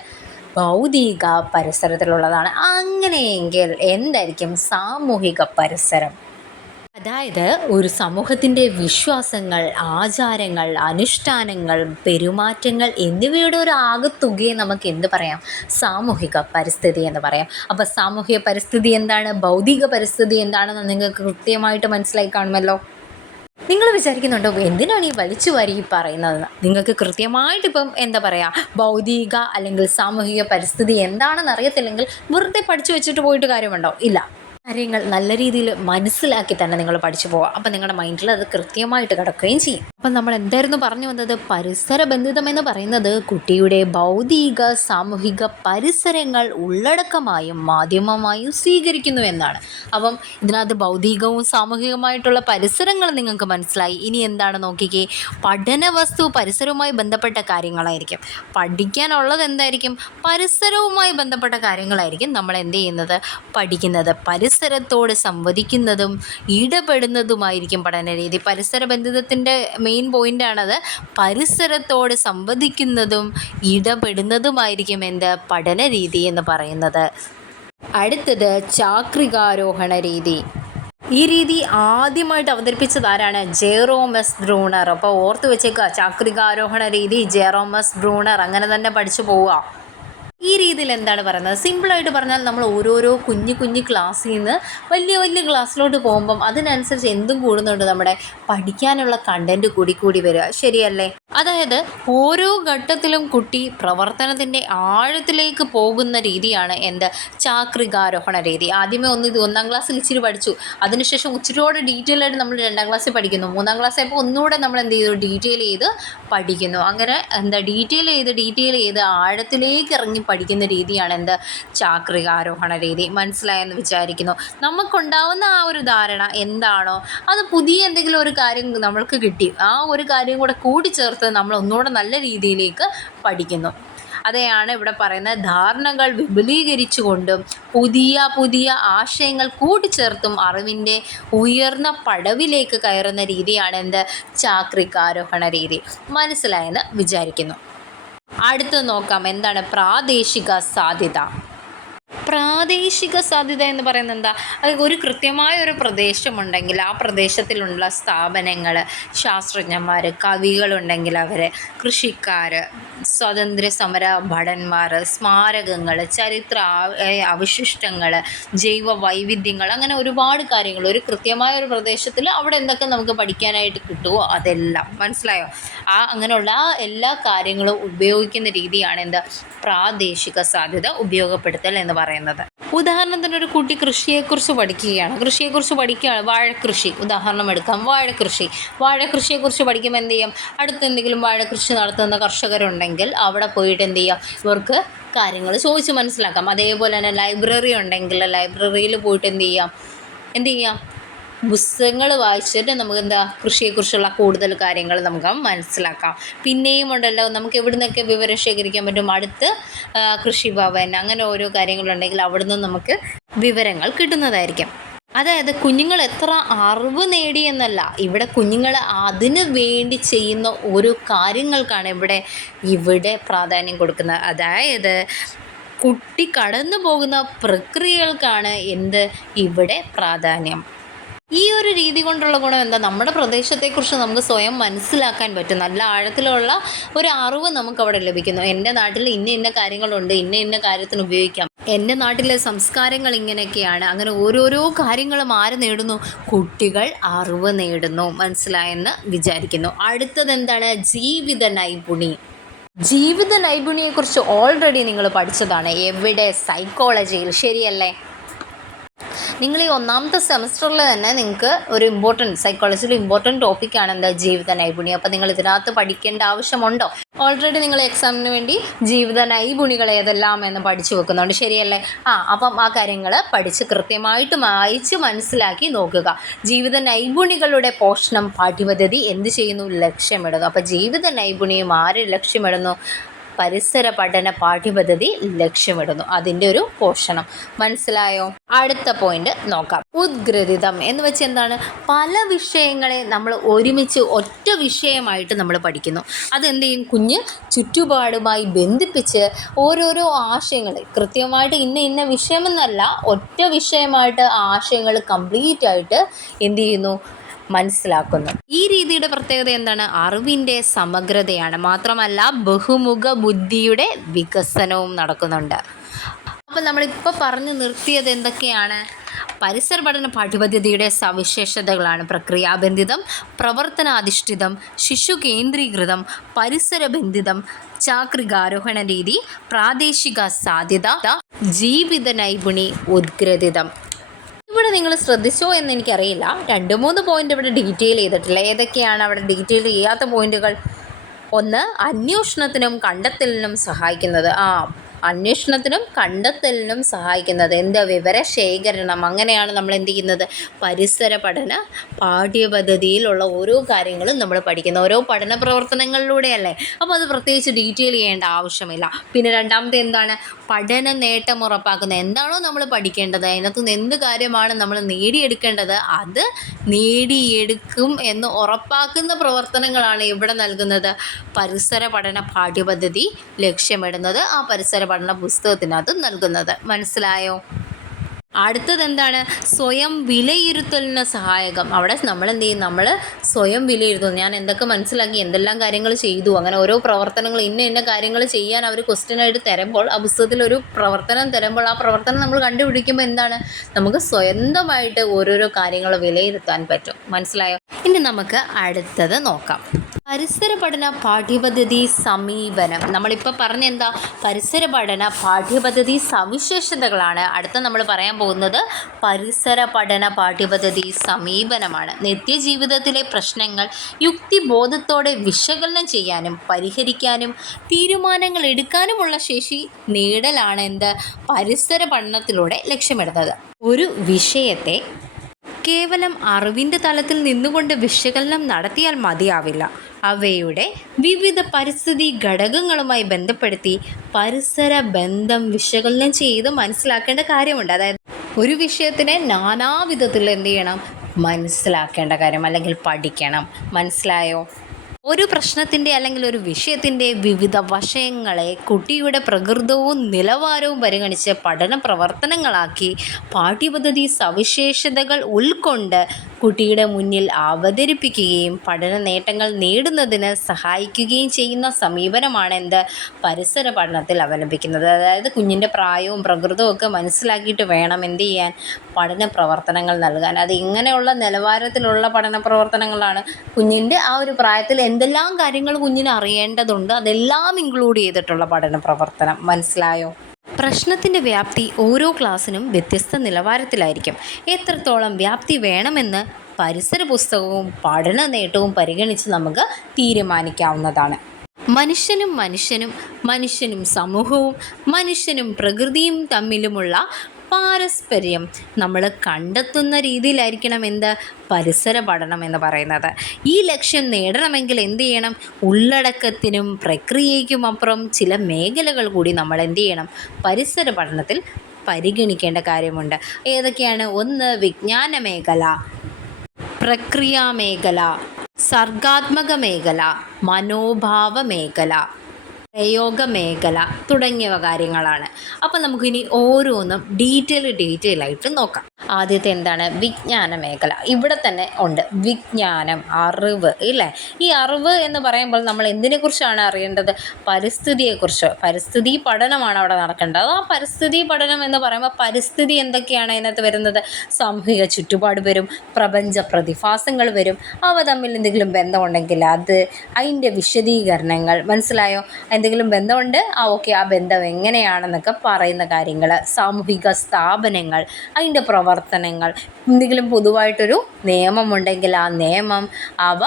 ഭൗതിക പരിസരത്തിലുള്ളതാണ്. അങ്ങനെയെങ്കിൽ എന്തായിരിക്കും സാമൂഹിക പരിസരം? അതായത് ഒരു സമൂഹത്തിൻ്റെ വിശ്വാസങ്ങൾ, ആചാരങ്ങൾ, അനുഷ്ഠാനങ്ങൾ, പെരുമാറ്റങ്ങൾ എന്നിവയുടെ ഒരു ആകെത്തുകയെ നമുക്ക് എന്ത് പറയാം? സാമൂഹിക പരിസ്ഥിതി എന്ന് പറയാം. അപ്പോൾ സാമൂഹിക പരിസ്ഥിതി എന്താണ്? ഭൗതിക പരിസ്ഥിതി എന്താണെന്ന് നിങ്ങൾക്ക് കൃത്യമായിട്ട് മനസ്സിലായി കാണുമല്ലോ. നിങ്ങൾ വിചാരിക്കുന്നുണ്ടോ എന്തിനാണ് ഈ വലിച്ചു വാരി പറയുന്നതെന്ന്? നിങ്ങൾക്ക് കൃത്യമായിട്ട് ഇപ്പം ഭൗതിക അല്ലെങ്കിൽ സാമൂഹിക പരിസ്ഥിതി എന്താണെന്ന് അറിയത്തില്ലെങ്കിൽ വെറുതെ പഠിച്ചു വെച്ചിട്ട് പോയിട്ട് കാര്യമുണ്ടോ? ഇല്ല. കാര്യങ്ങൾ നല്ല രീതിയിൽ മനസ്സിലാക്കി തന്നെ നിങ്ങൾ പഠിച്ചു പോവുക. അപ്പം നിങ്ങളുടെ മൈൻഡിൽ അത് കൃത്യമായിട്ട് കിടക്കുകയും ചെയ്യും. അപ്പം നമ്മൾ എന്തായിരുന്നു പറഞ്ഞു വന്നത്? പരിസര ബന്ധിതം എന്ന് പറയുന്നത് കുട്ടിയുടെ ഭൗതിക സാമൂഹിക പരിസരങ്ങൾ ഉള്ളടക്കമായും മാധ്യമമായും സ്വീകരിക്കുന്നു എന്നാണ്. അപ്പം ഇതിനകത്ത് ഭൗതികവും സാമൂഹികമായിട്ടുള്ള പരിസരങ്ങൾ നിങ്ങൾക്ക് മനസ്സിലായി. ഇനി എന്താണ് നോക്കിക്കേ, പഠന വസ്തു പരിസരവുമായി ബന്ധപ്പെട്ട കാര്യങ്ങളായിരിക്കും. പഠിക്കാനുള്ളത് എന്തായിരിക്കും? പരിസരവുമായി ബന്ധപ്പെട്ട കാര്യങ്ങളായിരിക്കും നമ്മൾ എന്ത് ചെയ്യുന്നത്? പഠിക്കുന്നത്. പരിസരത്തോട് സംവദിക്കുന്നതും ഇടപെടുന്നതുമായിരിക്കും പഠനരീതി. പരിസര ബന്ധിതത്തിൻ്റെ മെയിൻ പോയിൻ്റാണത്. പരിസരത്തോട് സംവദിക്കുന്നതും ഇടപെടുന്നതുമായിരിക്കും എന്ത്? പഠനരീതി എന്ന് പറയുന്നത്. അടുത്തത് ചാക്രികാരോഹണ രീതി. ഈ രീതി ആദ്യമായിട്ട് അവതരിപ്പിച്ചത് ആരാണ്? Jerome S Bruner. അപ്പോൾ ഓർത്ത് വെച്ചേക്കുക, ചാക്രികാരോഹണ രീതി ജെറോം എസ് ബ്രൂണർ. അങ്ങനെ തന്നെ പഠിച്ചു പോവുക. ഈ രീതിയിൽ എന്താണ് പറയുന്നത്? സിമ്പിളായിട്ട് പറഞ്ഞാൽ നമ്മൾ ഓരോരോ കുഞ്ഞു കുഞ്ഞു ക്ലാസ്സിൽ നിന്ന് വലിയ വലിയ ക്ലാസ്സിലോട്ട് പോകുമ്പം അതിനനുസരിച്ച് എന്തും കൂടുന്നുണ്ട്, നമ്മുടെ പഠിക്കാനുള്ള കണ്ടൻറ്റ് കൂടി വരിക. ശരിയല്ലേ? അതായത് ഓരോ ഘട്ടത്തിലും കുട്ടി പ്രവർത്തനത്തിൻ്റെ ആഴത്തിലേക്ക് പോകുന്ന രീതിയാണ് എന്ത്? ചാക്രികാരോഹണ രീതി. ആദ്യമേ ഇത് 1-ാം ക്ലാസ്സിൽ ഇച്ചിരി പഠിച്ചു, അതിനുശേഷം ഇച്ചിരിയോടെ ഡീറ്റെയിൽ ആയിട്ട് നമ്മൾ 2-ാം ക്ലാസ്സിൽ പഠിക്കുന്നു. 3-ാം ക്ലാസ് ആയപ്പോൾ ഒന്നുകൂടെ നമ്മൾ എന്ത് ചെയ്തു? ഡീറ്റെയിൽ ചെയ്ത് പഠിക്കുന്നു. അങ്ങനെ ഡീറ്റെയിൽ ചെയ്ത് ആഴത്തിലേക്ക് ഇറങ്ങി പഠിക്കുന്ന രീതിയാണ് എന്ത്? ചാക്രികാരോഹണ രീതി. മനസ്സിലായെന്ന് വിചാരിക്കുന്നു. നമുക്കുണ്ടാവുന്ന ആ ഒരു ധാരണ എന്താണോ അത് പുതിയ എന്തെങ്കിലും ഒരു കാര്യം നമ്മൾക്ക് കിട്ടി, ആ ഒരു കാര്യം കൂടെ കൂടിച്ചേർത്ത് നമ്മൾ ഒന്നുകൂടെ നല്ല രീതിയിലേക്ക് പഠിക്കുന്നു. അതെയാണ് ഇവിടെ പറയുന്നത്. ധാരണകൾ വിപുലീകരിച്ചുകൊണ്ടും പുതിയ ആശയങ്ങൾ കൂട്ടിച്ചേർത്തും അറിവിൻ്റെ ഉയർന്ന പടവിലേക്ക് കയറുന്ന രീതിയാണ് എന്ത്? ചാക്രികാരോഹണ രീതി. മനസ്സിലായെന്ന് വിചാരിക്കുന്നു. അടുത്തത് നോക്കാം, എന്താണ് പ്രാദേശിക സാധ്യത. പ്രാദേശിക സാധ്യത എന്ന് പറയുന്നത് എന്താ? ഒരു കൃത്യമായ ഒരു പ്രദേശമുണ്ടെങ്കിൽ ആ പ്രദേശത്തിലുള്ള സ്ഥാപനങ്ങൾ, ശാസ്ത്രജ്ഞന്മാർ, കവികളുണ്ടെങ്കിൽ അവർ, കൃഷിക്കാർ, സ്വാതന്ത്ര്യ സമര ഭടന്മാർ, സ്മാരകങ്ങൾ, ചരിത്ര അവശിഷ്ടങ്ങൾ, ജൈവ വൈവിധ്യങ്ങൾ, അങ്ങനെ ഒരുപാട് കാര്യങ്ങൾ ഒരു കൃത്യമായ ഒരു പ്രദേശത്തിൽ അവിടെ എന്തൊക്കെ നമുക്ക് പഠിക്കാനായിട്ട് കിട്ടുമോ അതെല്ലാം. മനസ്സിലായോ? അങ്ങനെയുള്ള എല്ലാ കാര്യങ്ങളും ഉപയോഗിക്കുന്ന രീതിയാണ് എന്ത്? പ്രാദേശിക സാധ്യത ഉപയോഗപ്പെടുത്തൽ എന്ന് പറയുന്നത്. ഉദാഹരണത്തിന് ഒരു കുട്ടി കൃഷിയെക്കുറിച്ച് പഠിക്കുകയാണ്. വാഴക്കൃഷി ഉദാഹരണം എടുക്കാം. വാഴക്കൃഷിയെക്കുറിച്ച് പഠിക്കുമ്പോൾ എന്ത് ചെയ്യും? അടുത്ത് എന്തെങ്കിലും വാഴക്കൃഷി നടത്തുന്ന കർഷകരുണ്ടെങ്കിൽ അവിടെ പോയിട്ട് എന്ത് ചെയ്യാം? ഇവർക്ക് കാര്യങ്ങൾ ചോദിച്ച് മനസ്സിലാക്കാം. അതേപോലെ തന്നെ ലൈബ്രറി ഉണ്ടെങ്കിൽ ലൈബ്രറിയിൽ പോയിട്ട് എന്ത് ചെയ്യാം? പുസ്തകങ്ങൾ വായിച്ചിട്ട് നമുക്ക് കൃഷിയെക്കുറിച്ചുള്ള കൂടുതൽ കാര്യങ്ങൾ നമുക്ക് മനസ്സിലാക്കാം. പിന്നെയും ഉണ്ടല്ലോ, നമുക്ക് എവിടെ നിന്നൊക്കെ വിവരം ശേഖരിക്കാൻ പറ്റും? അടുത്ത് കൃഷിഭവൻ, അങ്ങനെ ഓരോ കാര്യങ്ങളുണ്ടെങ്കിൽ അവിടെ നിന്ന് നമുക്ക് വിവരങ്ങൾ കിട്ടുന്നതായിരിക്കും. അതായത് കുഞ്ഞുങ്ങൾ എത്ര അറിവ് നേടിയെന്നല്ല, ഇവിടെ കുഞ്ഞുങ്ങൾ അതിന് വേണ്ടി ചെയ്യുന്ന ഓരോ കാര്യങ്ങൾക്കാണ് ഇവിടെ പ്രാധാന്യം കൊടുക്കുന്നത്. അതായത് കുട്ടി കടന്നു പോകുന്ന പ്രക്രിയകൾക്കാണ് ഇവിടെ പ്രാധാന്യം. ഈ ഒരു രീതി കൊണ്ടുള്ള ഗുണം എന്താ? നമ്മുടെ പ്രദേശത്തെക്കുറിച്ച് നമുക്ക് സ്വയം മനസ്സിലാക്കാൻ പറ്റും. നല്ല ആഴത്തിലുള്ള ഒരു അറിവ് നമുക്കവിടെ ലഭിക്കുന്നു. എൻ്റെ നാട്ടിൽ ഇന്ന കാര്യങ്ങളുണ്ട്, ഇന്ന കാര്യത്തിന് ഉപയോഗിക്കാം, എൻ്റെ നാട്ടിലെ സംസ്കാരങ്ങൾ ഇങ്ങനെയൊക്കെയാണ്. അങ്ങനെ ഓരോരോ കാര്യങ്ങളും ആര് നേടുന്നു? കുട്ടികൾ അറിവ് നേടുന്നു. മനസ്സിലായെന്ന് വിചാരിക്കുന്നു. അടുത്തത് എന്താണ്? ജീവിത നൈപുണ്യത്തെക്കുറിച്ച് ഓൾറെഡി നിങ്ങൾ പഠിച്ചതാണ്. എവിടെ? സൈക്കോളജിയിൽ. ശരിയല്ലേ? നിങ്ങൾ ഈ 1-ാമത്തെ സെമസ്റ്ററിൽ തന്നെ നിങ്ങൾക്ക് ഒരു സൈക്കോളജിയിൽ ഇമ്പോർട്ടൻറ്റ് ടോപ്പിക്കാണ് എന്താ? ജീവിത നൈപുണ്യം. അപ്പോൾ നിങ്ങൾ ഇതിനകത്ത് പഠിക്കേണ്ട ആവശ്യമുണ്ടോ? ഓൾറെഡി നിങ്ങൾ എക്സാമിന് വേണ്ടി ജീവിത നൈപുണികൾ ഏതെല്ലാം എന്ന് പഠിച്ചു വെക്കുന്നുണ്ട്. ശരിയല്ലേ? അപ്പം ആ കാര്യങ്ങൾ പഠിച്ച് കൃത്യമായിട്ട് വായിച്ച് മനസ്സിലാക്കി നോക്കുക. ജീവിത നൈപുണികളുടെ പോഷണം പാഠ്യപദ്ധതി എന്ത് ചെയ്യുന്നു? ലക്ഷ്യമിടുന്നു. അപ്പോൾ ജീവിത നൈപുണ്യം ആര് ലക്ഷ്യമിടുന്നു? പരിസര പഠന പാഠ്യപദ്ധതി ലക്ഷ്യമിടുന്നു. അതിൻ്റെ ഒരു പോഷണം. മനസ്സിലായോ? അടുത്ത പോയിന്റ് നോക്കാം. ഉദ്ഗ്രഥിതം എന്ന് വെച്ചാൽ എന്താണ്? പല വിഷയങ്ങളെ നമ്മൾ ഒരുമിച്ച് ഒറ്റ വിഷയമായിട്ട് നമ്മൾ പഠിക്കുന്നു. അതെന്ത് ചെയ്യും? കുഞ്ഞ് ചുറ്റുപാടുമായി ബന്ധിപ്പിച്ച് ഓരോരോ ആശയങ്ങൾ കൃത്യമായിട്ട് ഇന്ന വിഷയമെന്നല്ല, ഒറ്റ വിഷയമായിട്ട് ആശയങ്ങൾ കംപ്ലീറ്റ് ആയിട്ട് എന്ത് ചെയ്യുന്നു? മനസ്സിലാക്കുന്നു. ഈ രീതിയുടെ പ്രത്യേകത എന്താണ്? അറിവിൻ്റെ സമഗ്രതയാണ്. മാത്രമല്ല ബഹുമുഖ ബുദ്ധിയുടെ വികസനവും നടക്കുന്നുണ്ട്. അപ്പം നമ്മളിപ്പോൾ പറഞ്ഞു നിർത്തിയത് എന്തൊക്കെയാണ്? പരിസര പഠന പാഠ്യപദ്ധതിയുടെ സവിശേഷതകളാണ്. പ്രക്രിയാബന്ധിതം, പ്രവർത്തനാധിഷ്ഠിതം, ശിശു കേന്ദ്രീകൃതം, പരിസരബന്ധിതം, ചാക്രികാരോഹണ രീതി, പ്രാദേശിക സാധ്യത, ജീവിത നൈപുണി, ഉദ്ഗ്രഥിതം. ഇവിടെ നിങ്ങൾ ശ്രദ്ധിച്ചോ എന്ന് എനിക്കറിയില്ല, 2-3 പോയിൻ്റ് ഇവിടെ ഡീറ്റെയിൽ ചെയ്തിട്ടില്ല. ഏതൊക്കെയാണ് അവിടെ ഡീറ്റെയിൽ ചെയ്യാത്ത പോയിൻ്റുകൾ? ഒന്ന്, അന്വേഷണത്തിനും കണ്ടെത്തലിനും സഹായിക്കുന്നത്. അന്വേഷണത്തിനും കണ്ടെത്തലിനും സഹായിക്കുന്നത് എന്ത്? വിവരശേഖരണം. അങ്ങനെയാണ് നമ്മൾ എന്ത് ചെയ്യുന്നത്? പരിസര പഠന പാഠ്യപദ്ധതിയിലുള്ള ഓരോ കാര്യങ്ങളും നമ്മൾ പഠിക്കുന്ന ഓരോ പഠന പ്രവർത്തനങ്ങളിലൂടെയല്ലേ. അപ്പോൾ അത് പ്രത്യേകിച്ച് ഡീറ്റെയിൽ ചെയ്യേണ്ട ആവശ്യമില്ല. പിന്നെ രണ്ടാമത്തെ എന്താണ്? പഠന നേട്ടം ഉറപ്പാക്കുന്നത്. എന്താണോ നമ്മൾ പഠിക്കേണ്ടത്, അതിനകത്തുനിന്ന് എന്ത് കാര്യമാണ് നമ്മൾ നേടിയെടുക്കേണ്ടത്, അത് നേടിയെടുക്കും എന്ന് ഉറപ്പാക്കുന്ന പ്രവർത്തനങ്ങളാണ് ഇവിടെ നൽകുന്നത് പരിസര പഠന പാഠ്യപദ്ധതി ലക്ഷ്യമിടുന്നത്, ആ പരിസര പഠന പുസ്തകത്തിനകത്ത് നൽകുന്നത്. മനസ്സിലായോ? അടുത്തത് എന്താണ്? സ്വയം വിലയിരുത്തലിന് സഹായകം. അവിടെ നമ്മൾ എന്ത് ചെയ്യും? നമ്മൾ സ്വയം വിലയിരുത്തും. ഞാൻ എന്തൊക്കെ മനസ്സിലാക്കി, എന്തെല്ലാം കാര്യങ്ങൾ ചെയ്തു, അങ്ങനെ ഓരോ പ്രവർത്തനങ്ങൾ ഇന്ന കാര്യങ്ങൾ ചെയ്യാൻ അവർ ക്വസ്റ്റ്യനായിട്ട് തരുമ്പോൾ, ആ പുസ്തകത്തിൽ ഒരു പ്രവർത്തനം തരുമ്പോൾ ആ പ്രവർത്തനം നമ്മൾ കണ്ടുപിടിക്കുമ്പോൾ എന്താണ്? നമുക്ക് സ്വന്തമായിട്ട് ഓരോരോ കാര്യങ്ങൾ വിലയിരുത്താൻ പറ്റും. മനസ്സിലായോ? ഇനി നമുക്ക് അടുത്തത് നോക്കാം. പരിസര പഠന പാഠ്യപദ്ധതി സമീപനം. നമ്മളിപ്പോൾ പറഞ്ഞ എന്താ? പരിസര പഠന പാഠ്യപദ്ധതി സവിശേഷതകളാണ്. അടുത്ത നമ്മൾ പറയാൻ പോകുന്നത് പരിസര പഠന പാഠ്യപദ്ധതി സമീപനമാണ്. നിത്യജീവിതത്തിലെ പ്രശ്നങ്ങൾ യുക്തിബോധത്തോടെ വിശകലനം ചെയ്യാനും പരിഹരിക്കാനും തീരുമാനങ്ങൾ എടുക്കാനുമുള്ള ശേഷി നേടലാണ് എന്ത്? പരിസര പഠനത്തിലൂടെ ലക്ഷ്യമിടുന്നത്. ഒരു വിഷയത്തെ കേവലം അറിവിൻ്റെ തലത്തിൽ നിന്നുകൊണ്ട് വിശകലനം നടത്തിയാൽ മതിയാവില്ല. അവയുടെ വിവിധ പരിസ്ഥിതി ഘടകങ്ങളുമായി ബന്ധപ്പെടുത്തി പരിസര ബന്ധം വിശകലനം ചെയ്ത് മനസ്സിലാക്കേണ്ട കാര്യമുണ്ട്. അതായത് ഒരു വിഷയത്തിനെ നാനാവിധത്തിൽ എന്ത് ചെയ്യണം? മനസ്സിലാക്കേണ്ട കാര്യം, അല്ലെങ്കിൽ പഠിക്കണം. മനസ്സിലായോ? ഒരു പ്രശ്നത്തിൻ്റെ അല്ലെങ്കിൽ ഒരു വിഷയത്തിൻ്റെ വിവിധ വശങ്ങളെ കുട്ടിയുടെ പ്രകൃതവും നിലവാരവും പരിഗണിച്ച് പഠന പ്രവർത്തനങ്ങളാക്കി പാഠ്യപദ്ധതി സവിശേഷതകൾ ഉൾക്കൊണ്ട് കുട്ടിയുടെ മുന്നിൽ അവതരിപ്പിക്കുകയും പഠന നേട്ടങ്ങൾ നേടുന്നതിന് സഹായിക്കുകയും ചെയ്യുന്ന സമീപനമാണ് എന്ത്? പരിസര പഠനത്തിൽ അവലംബിക്കുന്നത്. അതായത് കുഞ്ഞിൻ്റെ പ്രായവും പ്രകൃതവും ഒക്കെ മനസ്സിലാക്കിയിട്ട് വേണം എന്ത് ചെയ്യാൻ? പഠന പ്രവർത്തനങ്ങൾ നൽകാൻ. അത് ഇങ്ങനെയുള്ള നിലവാരത്തിലുള്ള പഠന പ്രവർത്തനങ്ങളാണ്. കുഞ്ഞിൻ്റെ ആ ഒരു പ്രായത്തിൽ എന്തെല്ലാം കാര്യങ്ങൾ കുഞ്ഞിന് അറിയേണ്ടതുണ്ട്, അതെല്ലാം ഇൻക്ലൂഡ് ചെയ്തിട്ടുള്ള പഠന പ്രവർത്തനം. മനസ്സിലായോ? പ്രശ്നത്തിൻ്റെ വ്യാപ്തി ഓരോ ക്ലാസ്സിനും വ്യത്യസ്ത നിലവാരത്തിലായിരിക്കും. എത്രത്തോളം വ്യാപ്തി വേണമെന്ന് പരിസര പുസ്തകവും പഠന നേട്ടവും പരിഗണിച്ച് നമുക്ക് തീരുമാനിക്കാവുന്നതാണ്. മനുഷ്യനും സമൂഹവും മനുഷ്യനും പ്രകൃതിയും തമ്മിലുമുള്ള പാരസ്പര്യം നമ്മൾ കണ്ടെത്തുന്ന രീതിയിലായിരിക്കണം എന്ത്? പരിസര പഠനം എന്ന് പറയുന്നത്. ഈ ലക്ഷ്യം നേടണമെങ്കിൽ എന്ത് ചെയ്യണം? ഉള്ളടക്കത്തിനും പ്രക്രിയയ്ക്കുമപ്പുറം ചില മേഖലകൾ കൂടി നമ്മൾ എന്ത് ചെയ്യണം? പരിസര പഠനത്തിൽ പരിഗണിക്കേണ്ട കാര്യമുണ്ട്. ഏതൊക്കെയാണ്? ഒന്ന്, വിജ്ഞാന മേഖല, പ്രക്രിയാ മേഖല, സർഗാത്മക മേഖല, മനോഭാവ മേഖല, പ്രയോഗ മേഖല തുടങ്ങിയവ കാര്യങ്ങളാണ്. അപ്പം നമുക്കിനി ഓരോന്നും ഡീറ്റെയിൽ ആയിട്ട് നോക്കാം. ആദ്യത്തെ എന്താണ്? വിജ്ഞാന മേഖല. ഇവിടെ തന്നെ ഉണ്ട് വിജ്ഞാനം, അറിവ്, ഇല്ലേ? ഈ അറിവ് എന്ന് പറയുമ്പോൾ നമ്മൾ എന്തിനെക്കുറിച്ചാണ് അറിയേണ്ടത്? പരിസ്ഥിതിയെക്കുറിച്ച്. പരിസ്ഥിതി പഠനമാണ് അവിടെ നടക്കേണ്ടത്. ആ പരിസ്ഥിതി പഠനം എന്ന് പറയുമ്പോൾ പരിസ്ഥിതി എന്തൊക്കെയാണ് അതിനകത്ത് വരുന്നത്? സാമൂഹിക ചുറ്റുപാട് വരും, പ്രപഞ്ച പ്രതിഭാസങ്ങൾ വരും, അവ തമ്മിൽ എന്തെങ്കിലും ബന്ധമുണ്ടെങ്കിൽ അത്, അതിൻ്റെ വിശദീകരണങ്ങൾ. മനസ്സിലായോ? എന്തെങ്കിലും ബന്ധമുണ്ട്, ഓക്കെ, ആ ബന്ധം എങ്ങനെയാണെന്നൊക്കെ പറയുന്ന കാര്യങ്ങൾ, സാമൂഹിക സ്ഥാപനങ്ങൾ, അതിൻ്റെ പ്രവർത്തനങ്ങൾ, എന്തെങ്കിലും പൊതുവായിട്ടൊരു നിയമമുണ്ടെങ്കിൽ ആ നിയമം, അവ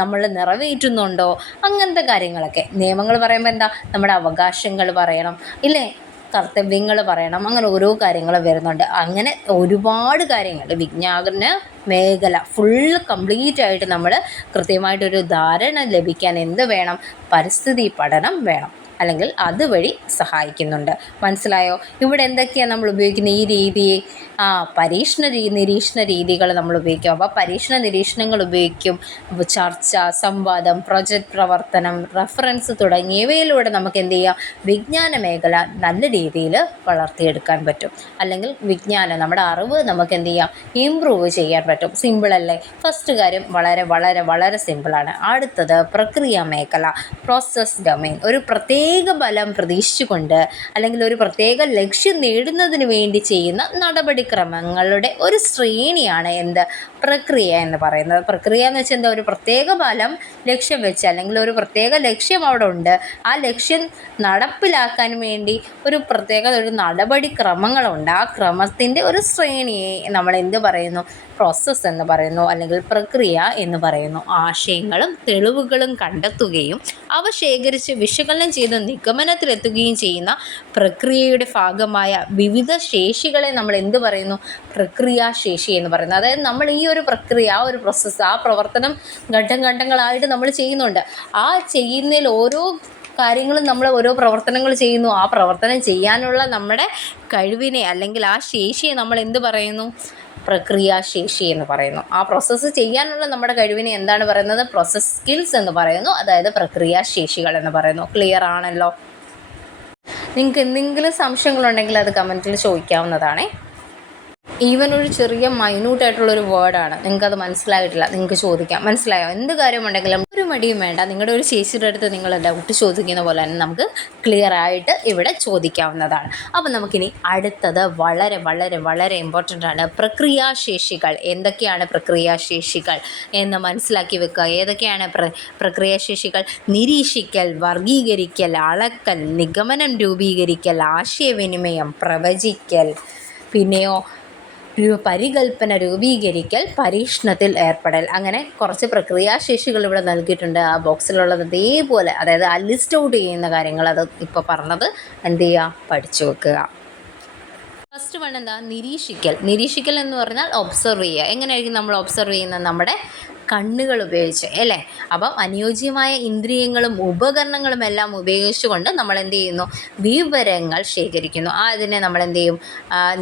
നമ്മൾ നിറവേറ്റുന്നുണ്ടോ, അങ്ങനത്തെ കാര്യങ്ങളൊക്കെ. നിയമങ്ങൾ പറയുമ്പോൾ എന്താ? നമ്മുടെ അവകാശങ്ങൾ പറയണം, ഇല്ലേ? കർത്തവ്യങ്ങൾ പറയണം, അങ്ങനെ ഓരോ കാര്യങ്ങൾ വരുന്നുണ്ട്. അങ്ങനെ ഒരുപാട് കാര്യങ്ങൾ വിജ്ഞാന മേഖല ഫുള്ള് കംപ്ലീറ്റ് ആയിട്ട് നമ്മൾ കൃത്യമായിട്ടൊരു ധാരണ ലഭിക്കാൻ എന്ത് വേണം? പരിസ്ഥിതി പഠനം വേണം, അല്ലെങ്കിൽ അതുവഴി സഹായിക്കുന്നുണ്ട്. മനസ്സിലായോ? ഇവിടെ എന്തൊക്കെയാണ് നമ്മൾ ഉപയോഗിക്കുന്ന ഈ രീതി? നിരീക്ഷണ രീതികൾ നമ്മൾ ഉപയോഗിക്കും. അപ്പോൾ പരീക്ഷണ നിരീക്ഷണങ്ങൾ ഉപയോഗിക്കും. ചർച്ച, സംവാദം, പ്രൊജക്റ്റ് പ്രവർത്തനം, റെഫറൻസ് തുടങ്ങിയവയിലൂടെ നമുക്ക് എന്ത് ചെയ്യാം? വിജ്ഞാന മേഖല നല്ല രീതിയിൽ വളർത്തിയെടുക്കാൻ പറ്റും. അല്ലെങ്കിൽ നമ്മുടെ അറിവ് നമുക്ക് എന്ത് ചെയ്യാം? ഇമ്പ്രൂവ് ചെയ്യാൻ പറ്റും. സിമ്പിളല്ലേ? ഫസ്റ്റ് കാര്യം വളരെ വളരെ വളരെ സിമ്പിളാണ്. അടുത്തത് പ്രക്രിയ മേഖല, പ്രോസസ് ഡൊമെയിൻ. ഒരു പ്രത്യേക പ്രത്യേക ഫലം പ്രതീക്ഷിച്ചുകൊണ്ട് അല്ലെങ്കിൽ ഒരു പ്രത്യേക ലക്ഷ്യം നേടുന്നതിന് വേണ്ടി ചെയ്യുന്ന നടപടിക്രമങ്ങളുടെ ഒരു ശ്രേണിയാണ് എന്ത് പ്രക്രിയ എന്ന് പറയുന്നത്. പ്രക്രിയ എന്ന് വെച്ചാൽ എന്താ, ഒരു പ്രത്യേക ഫലം ലക്ഷ്യം വെച്ച് അല്ലെങ്കിൽ ഒരു പ്രത്യേക ലക്ഷ്യം അവിടെ ഉണ്ട്, ആ ലക്ഷ്യം നടപ്പിലാക്കാൻ വേണ്ടി ഒരു നടപടിക്രമങ്ങളുണ്ട്. ആ ക്രമത്തിൻ്റെ ഒരു ശ്രേണിയെ നമ്മൾ എന്ത് പറയുന്നു, പ്രോസസ്സ് എന്ന് പറയുന്നു അല്ലെങ്കിൽ പ്രക്രിയ എന്ന് പറയുന്നു. ആശയങ്ങളും തെളിവുകളും കണ്ടെത്തുകയും അവ ശേഖരിച്ച് വിശകലനം ചെയ്ത് നിഗമനത്തിലെത്തുകയും ചെയ്യുന്ന പ്രക്രിയയുടെ ഭാഗമായ വിവിധ ശേഷികളെ നമ്മൾ എന്ത് പറയുന്നു, പ്രക്രിയാശേഷി എന്ന് പറയുന്നു. അതായത് നമ്മൾ ഈ ഒരു പ്രക്രിയ, ആ ഒരു പ്രോസസ്സ്, ആ പ്രവർത്തനം ഘട്ടങ്ങളായിട്ട് നമ്മൾ ചെയ്യുന്നുണ്ട്. ആ ചെയ്യുന്നതിൽ ഓരോ കാര്യങ്ങളും നമ്മൾ ഓരോ പ്രവർത്തനങ്ങൾ ചെയ്യുന്നു. ആ പ്രവർത്തനം ചെയ്യാനുള്ള നമ്മുടെ കഴിവിനെ അല്ലെങ്കിൽ ആ ശേഷിയെ നമ്മൾ എന്ത് പറയുന്നു, പ്രക്രിയാശേഷി എന്ന് പറയുന്നു. ആ പ്രോസസ്സ് ചെയ്യാനുള്ള നമ്മുടെ കഴിവിനെ എന്താണ് പറയുന്നത്, പ്രോസസ് സ്കിൽസ് എന്ന് പറയുന്നു. അതായത് പ്രക്രിയാശേഷികൾ എന്ന് പറയുന്നു. ക്ലിയർ ആണല്ലോ? നിങ്ങൾക്ക് എന്തെങ്കിലും സംശയങ്ങളുണ്ടെങ്കിൽ അത് കമൻറ്റിൽ ചോദിക്കാവുന്നതാണേ. ഈവൻ ഒരു ചെറിയ മൈന്യൂട്ടായിട്ടുള്ളൊരു വേർഡാണ്, നിങ്ങൾക്കത് മനസ്സിലായിട്ടില്ല, നിങ്ങൾക്ക് ചോദിക്കാം. മനസ്സിലായോ? എന്ത് കാര്യമുണ്ടെങ്കിലും ഒരു മടിയും വേണ്ട. നിങ്ങളുടെ ഒരു ചേച്ചിയുടെ അടുത്ത് നിങ്ങൾ ഡൗട്ട് ചോദിക്കുന്ന പോലെ തന്നെ നമുക്ക് ക്ലിയർ ആയിട്ട് ഇവിടെ ചോദിക്കാവുന്നതാണ്. അപ്പം നമുക്കിനി അടുത്തത് വളരെ വളരെ വളരെ ഇമ്പോർട്ടൻ്റ് ആണ്, പ്രക്രിയാശേഷികൾ. എന്തൊക്കെയാണ് പ്രക്രിയാശേഷികൾ എന്ന് മനസ്സിലാക്കി വെക്കുക. ഏതൊക്കെയാണ് പ്രക്രിയാശേഷികൾ? നിരീക്ഷിക്കൽ, വർഗീകരിക്കൽ, അളക്കൽ, നിഗമനം രൂപീകരിക്കൽ, ആശയവിനിമയം, പ്രവചിക്കൽ, പിന്നെയോ പരികൽപ്പന രൂപീകരിക്കൽ, പരീക്ഷണത്തിൽ ഏർപ്പെടൽ. അങ്ങനെ കുറച്ച് പ്രക്രിയാശേഷികൾ ഇവിടെ നൽകിയിട്ടുണ്ട്. ആ ബോക്സിലുള്ളത് ഇതേപോലെ, അതായത് ആ ലിസ്റ്റ് ഔട്ട് ചെയ്യുന്ന കാര്യങ്ങൾ അത് ഇപ്പോൾ പറഞ്ഞത് എന്ത് ചെയ്യുക, പഠിച്ചു വെക്കുക. ഫസ്റ്റ് വൺ എന്താ, നിരീക്ഷിക്കൽ. നിരീക്ഷിക്കൽ എന്ന് പറഞ്ഞാൽ ഒബ്സർവ് ചെയ്യുക. എങ്ങനെയായിരിക്കും നമ്മൾ ഒബ്സർവ് ചെയ്യുന്നത്? നമ്മുടെ കണ്ണുകൾ ഉപയോഗിച്ച് അല്ലേ. അപ്പം അനുയോജ്യമായ ഇന്ദ്രിയങ്ങളും ഉപകരണങ്ങളും എല്ലാം ഉപയോഗിച്ചുകൊണ്ട് നമ്മൾ എന്ത് ചെയ്യുന്നു, വിവരങ്ങൾ ശേഖരിക്കുന്നു. അതിനെ നമ്മൾ എന്ത് ചെയ്യും,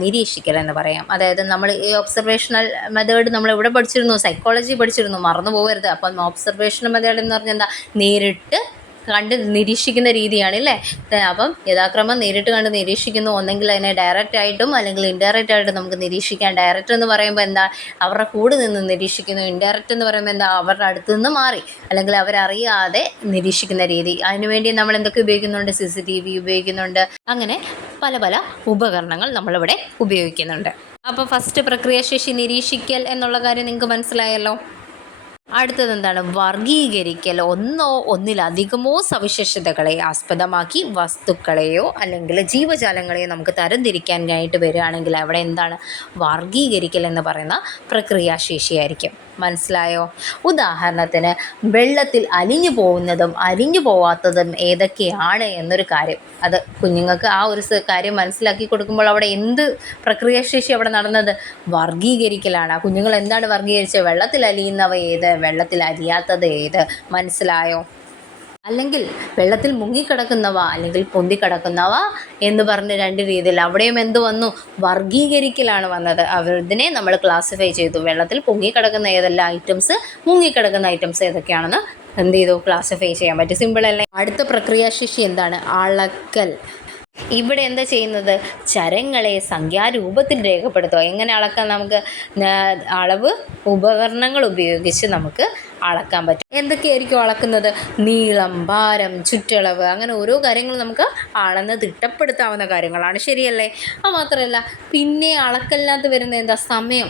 നിരീക്ഷിക്കൽ എന്ന് പറയാം. അതായത് നമ്മൾ ഈ ഒബ്സർവേഷണൽ മെത്തേഡ് നമ്മൾ ഇവിടെ പഠിച്ചിരുന്നു, സൈക്കോളജി പഠിച്ചിരുന്നു, മറന്നു പോകരുത്. അപ്പം ഒബ്സർവേഷണൽ മെത്തേഡ് എന്ന് പറഞ്ഞാൽ എന്താ, നേരിട്ട് കണ്ട് നിരീക്ഷിക്കുന്ന രീതിയാണ് അല്ലേ. അപ്പം യഥാക്രമം നേരിട്ട് കണ്ട് നിരീക്ഷിക്കുന്നു. ഒന്നെങ്കിൽ അതിനെ ഡയറക്റ്റ് ആയിട്ടും അല്ലെങ്കിൽ ഇൻഡയറക്റ്റ് ആയിട്ടും നമുക്ക് നിരീക്ഷിക്കാം. ഡയറക്റ്റ് എന്ന് പറയുമ്പോൾ എന്താ, അവരുടെ കൂടെ നിന്ന് നിരീക്ഷിക്കുന്നു. ഇൻഡയറക്റ്റ് എന്ന് പറയുമ്പോൾ എന്താ, അവരുടെ അടുത്ത് നിന്ന് മാറി അല്ലെങ്കിൽ അവരറിയാതെ നിരീക്ഷിക്കുന്ന രീതി. അതിനുവേണ്ടി നമ്മൾ എന്തൊക്കെ ഉപയോഗിക്കുന്നുണ്ട്, CCTV ഉപയോഗിക്കുന്നുണ്ട്. അങ്ങനെ പല പല ഉപകരണങ്ങൾ നമ്മളിവിടെ ഉപയോഗിക്കുന്നുണ്ട്. അപ്പോൾ ഫസ്റ്റ് പ്രക്രിയാശേഷി നിരീക്ഷിക്കൽ എന്നുള്ള കാര്യം നിങ്ങൾക്ക് മനസ്സിലായല്ലോ. അടുത്തത് എന്താണ്, വർഗീകരിക്കൽ. ഒന്നോ ഒന്നിലധികമോ സവിശേഷതകളെ ആസ്പദമാക്കി വസ്തുക്കളെയോ അല്ലെങ്കിൽ ജീവജാലങ്ങളെയോ നമുക്ക് തരംതിരിക്കാനായിട്ട് വരികയാണെങ്കിൽ അവിടെ എന്താണ്, വർഗീകരിക്കൽ എന്ന് പറയുന്ന പ്രക്രിയാശേഷിയായിരിക്കും. മനസ്സിലായോ? ഉദാഹരണത്തിന് വെള്ളത്തിൽ അലിഞ്ഞു പോകുന്നതും അലിഞ്ഞു പോവാത്തതും ഏതൊക്കെയാണ് എന്നൊരു കാര്യം, അത് കുഞ്ഞുങ്ങൾക്ക് ആ ഒരു കാര്യം മനസ്സിലാക്കി കൊടുക്കുമ്പോൾ അവിടെ എന്ത് പ്രക്രിയാശേഷി അവിടെ നടന്നത്, വർഗീകരിക്കലാണ്. കുഞ്ഞുങ്ങൾ എന്താണ് വർഗീകരിച്ചത്, വെള്ളത്തിൽ അലിയുന്നവ ഏത്, വെള്ളത്തിൽ അലിയാത്തത് ഏത്. മനസ്സിലായോ? അല്ലെങ്കിൽ വെള്ളത്തിൽ മുങ്ങിക്കിടക്കുന്നവ അല്ലെങ്കിൽ പൊന്തിക്കിടക്കുന്നവ എന്ന് പറഞ്ഞ് രണ്ട് രീതിയിൽ അവിടെയും എന്ത് വന്നു, വർഗീകരിക്കലാണ് വന്നത്. ഇതിനെ നമ്മൾ ക്ലാസിഫൈ ചെയ്തു. വെള്ളത്തിൽ പൊങ്ങിക്കിടക്കുന്ന ഏതെല്ലാം ഐറ്റംസ്, മുങ്ങിക്കിടക്കുന്ന ഐറ്റംസ് ഏതൊക്കെയാണെന്ന് എന്ത് ചെയ്തു, ക്ലാസിഫൈ ചെയ്യാൻ പറ്റും. സിമ്പിൾ അല്ലേ? അടുത്ത പ്രക്രിയാശേഷി എന്താണ്, അളക്കൽ. ഇവിടെ എന്താ ചെയ്യുന്നത്, ചരങ്ങളെ സംഖ്യാരൂപത്തിൽ രേഖപ്പെടുത്തുക. എങ്ങനെ അളക്കാം, നമുക്ക് അളവ് ഉപകരണങ്ങൾ ഉപയോഗിച്ച് നമുക്ക് അളക്കാൻ പറ്റും. എന്തൊക്കെയായിരിക്കും അളക്കുന്നത്, നീളം, ഭാരം, ചുറ്റളവ്, അങ്ങനെ ഓരോ കാര്യങ്ങളും നമുക്ക് അളന്ന് തിട്ടപ്പെടുത്താവുന്ന കാര്യങ്ങളാണ്. ശരിയല്ലേ? അത് മാത്രമല്ല പിന്നെ അളക്കലിനകത്ത് വരുന്ന എന്താ, സമയം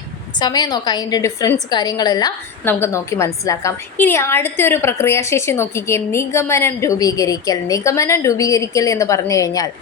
നോക്കാം. അതിൻ്റെ ഡിഫറൻസ് കാര്യങ്ങളെല്ലാം നമുക്ക് നോക്കി മനസ്സിലാക്കാം. ഇനി അടുത്ത ഒരു പ്രക്രിയാശേഷി നോക്കിക്കേ, നിഗമനം രൂപീകരിക്കൽ. നിഗമനം രൂപീകരിക്കൽ എന്ന് പറഞ്ഞു കഴിഞ്ഞാൽ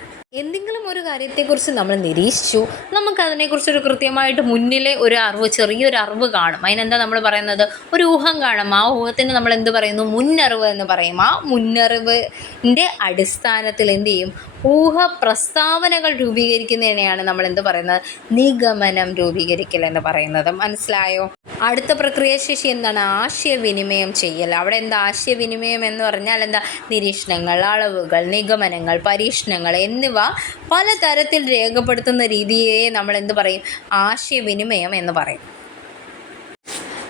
എന്തെങ്കിലും ഒരു കാര്യത്തെക്കുറിച്ച് നമ്മൾ നിരീക്ഷിച്ചു, നമുക്കതിനെക്കുറിച്ചൊരു കൃത്യമായിട്ട് മുന്നിലെ ഒരു അറിവ്, ചെറിയൊരു അറിവ് കാണും. അതിനെന്താ നമ്മൾ പറയുന്നത്, ഒരു ഊഹം കാണും. ആ ഊഹത്തിന് നമ്മൾ എന്ത് പറയുന്നു, മുന്നറിവ് എന്ന് പറയും. ആ മുന്നറിവിൻ്റെ അടിസ്ഥാനത്തിൽ എന്ത് ചെയ്യും, ഊഹ പ്രസ്താവനകൾ രൂപീകരിക്കുന്നതിനെയാണ് നമ്മൾ എന്ത് പറയുന്നത്, നിഗമനം രൂപീകരിക്കൽ എന്ന് പറയുന്നത്. മനസ്സിലായോ? അടുത്ത പ്രക്രിയാശേഷി എന്താണ്, ആശയവിനിമയം ചെയ്യൽ. അവിടെ എന്താ ആശയവിനിമയം എന്ന് പറഞ്ഞാൽ എന്താ, നിരീക്ഷണങ്ങൾ, അളവുകൾ, നിഗമനങ്ങൾ, പരീക്ഷണങ്ങൾ എന്നിവ പലതരത്തിൽ രേഖപ്പെടുത്തുന്ന രീതിയെ നമ്മൾ എന്ത് പറയും, ആശയവിനിമയം എന്ന് പറയും.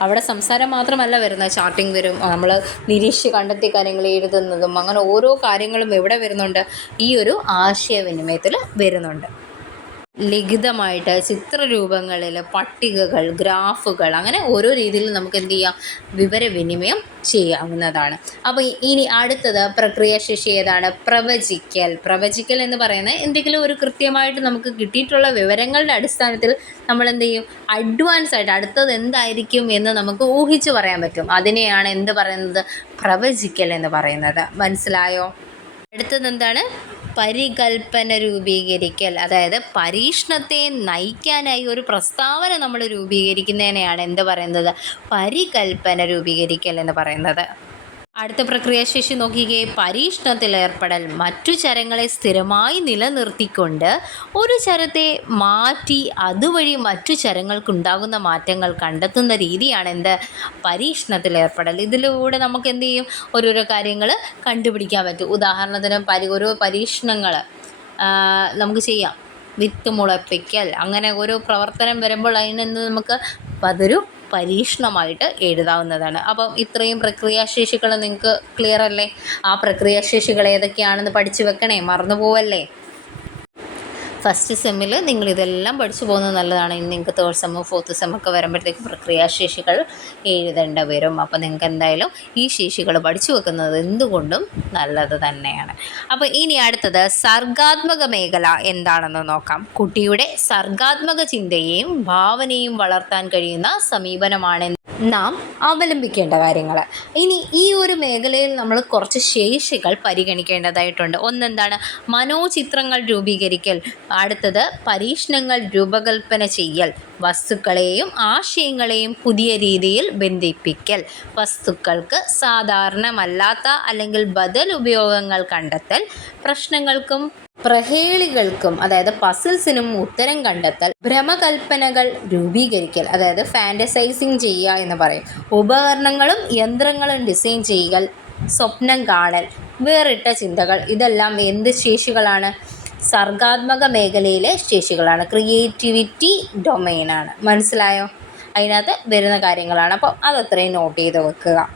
അവിടെ സംസാരം മാത്രമല്ല വരുന്നത്, ചാർട്ടിങ് വരും, നമ്മൾ നിരീക്ഷിച്ച് കണ്ടെത്തിയ കാര്യങ്ങൾ എഴുതുന്നതും, അങ്ങനെ ഓരോ കാര്യങ്ങളും എവിടെ വരുന്നുണ്ട്, ഈ ഒരു ആശയവിനിമയത്തിൽ വരുന്നുണ്ട്. ലിഖിതമായിട്ട് ചിത്രരൂപങ്ങളിൽ പട്ടികകൾ, ഗ്രാഫുകൾ, അങ്ങനെ ഓരോ രീതിയിൽ നമുക്ക് എന്ത് ചെയ്യാം, വിവരവിനിമയം ചെയ്യാവുന്നതാണ്. അപ്പോൾ ഇനി അടുത്തത് പ്രക്രിയാശേഷി ഏതാണ്? പ്രവചിക്കൽ. പ്രവചിക്കൽ എന്ന് പറയുന്നത് എന്തെങ്കിലും ഒരു കൃത്യമായിട്ട് നമുക്ക് കിട്ടിയിട്ടുള്ള വിവരങ്ങളുടെ അടിസ്ഥാനത്തിൽ നമ്മൾ എന്ത് ചെയ്യും, അഡ്വാൻസ് ആയിട്ട് അടുത്തത് എന്തായിരിക്കും എന്ന് നമുക്ക് ഊഹിച്ച് പറയാൻ പറ്റും. അതിനെയാണ് എന്ത് പറയുന്നത്? പ്രവചിക്കൽ എന്ന് പറയുന്നത്. മനസ്സിലായോ? അടുത്തത് എന്താണ്? പരികൽപ്പന രൂപീകരിക്കൽ. അതായത് പരീക്ഷണത്തെ നയിക്കാനായി ഒരു പ്രസ്താവന നമ്മൾ രൂപീകരിക്കുന്നതിനെയാണ് എന്ത് പറയുന്നത്? പരികൽപ്പന രൂപീകരിക്കൽ എന്ന് പറയുന്നത്. അടുത്ത പ്രക്രിയാശേഷി നോക്കിക്കേ. പരീക്ഷണത്തിലേർപ്പെടൽ. മറ്റു ചരങ്ങളെ സ്ഥിരമായി നിലനിർത്തിക്കൊണ്ട് ഒരു ചരത്തെ മാറ്റി അതുവഴി മറ്റു ചരങ്ങൾക്കുണ്ടാകുന്ന മാറ്റങ്ങൾ കണ്ടെത്തുന്ന രീതിയാണ് എന്ത്? പരീക്ഷണത്തിലേർപ്പെടൽ. ഇതിലൂടെ നമുക്ക് എന്ത് ചെയ്യും, ഓരോരോ കാര്യങ്ങൾ കണ്ടുപിടിക്കാൻ പറ്റും. ഉദാഹരണത്തിന് ഓരോ പരീക്ഷണങ്ങൾ നമുക്ക് ചെയ്യാം. വിത്ത് മുളപ്പിക്കൽ, അങ്ങനെ ഓരോ പ്രവർത്തനം വരുമ്പോൾ അതിൽ നിന്ന് നമുക്ക് അതൊരു പരീക്ഷണമായിട്ട് എഴുതാവുന്നതാണ്. അപ്പം ഇത്രയും പ്രക്രിയാശേഷികൾ നിങ്ങൾക്ക് ക്ലിയർ അല്ലേ? ആ പ്രക്രിയാശേഷികൾ ഏതൊക്കെയാണെന്ന് പഠിച്ചു വെക്കണേ, മറന്നു പോവല്ലേ. ഫസ്റ്റ് സെമ്മിൽ നിങ്ങളിതെല്ലാം പഠിച്ചു പോകുന്നത് നല്ലതാണ്. ഇനി നിങ്ങൾക്ക് തേർഡ് സെമ്മ് ഫോർത്ത് സെമ്മൊക്കെ വരുമ്പോഴത്തേക്ക് പ്രക്രിയാശേഷികൾ എഴുതേണ്ടി വരും. അപ്പോൾ നിങ്ങൾക്ക് എന്തായാലും ഈ ശേഷികൾ പഠിച്ചു വെക്കുന്നത് എന്തുകൊണ്ടും നല്ലത് തന്നെയാണ്. അപ്പോൾ ഇനി അടുത്തത് സർഗാത്മക മേഖല എന്താണെന്ന് നോക്കാം. കുട്ടിയുടെ സർഗാത്മക ചിന്തയെയും ഭാവനയും വളർത്താൻ കഴിയുന്ന സമീപനമാണ് നാം അവലംബിക്കേണ്ട കാര്യങ്ങൾ. ഇനി ഈ ഒരു മേഖലയിൽ നമ്മൾ കുറച്ച് ശേഷികൾ പരിഗണിക്കേണ്ടതായിട്ടുണ്ട്. ഒന്നെന്താണ്? മനോചിത്രങ്ങൾ രൂപീകരിക്കൽ. അടുത്തത് പരീക്ഷണങ്ങൾ രൂപകൽപ്പന ചെയ്യൽ. വസ്തുക്കളെയും ആശയങ്ങളെയും പുതിയ രീതിയിൽ ബന്ധിപ്പിക്കൽ. വസ്തുക്കൾക്ക് സാധാരണമല്ലാത്ത അല്ലെങ്കിൽ ബദൽ ഉപയോഗങ്ങൾ കണ്ടെത്തൽ. പ്രശ്നങ്ങൾക്കും പ്രഹേളികൾക്കും അതായത് പസിൽസിനും ഉത്തരം കണ്ടെത്തൽ. ഭ്രമകൽപ്പനകൾ രൂപീകരിക്കൽ, അതായത് ഫാൻറ്റസൈസിങ് ചെയ്യുക എന്ന് പറയും. ഉപകരണങ്ങളും യന്ത്രങ്ങളും ഡിസൈൻ ചെയ്യൽ. സ്വപ്നം കാണൽ, വേറിട്ട ചിന്തകൾ. ഇതെല്ലാം എന്ത് ശേഷികളാണ്? സർഗാത്മക മേഖലയിലെ ശേഷികളാണ്. ക്രിയേറ്റിവിറ്റി ഡൊമൈനാണ്. മനസ്സിലായോ? അതിനകത്ത് വരുന്ന കാര്യങ്ങളാണ്. അപ്പോൾ അതത്രയും നോട്ട് ചെയ്ത് വെക്കുക.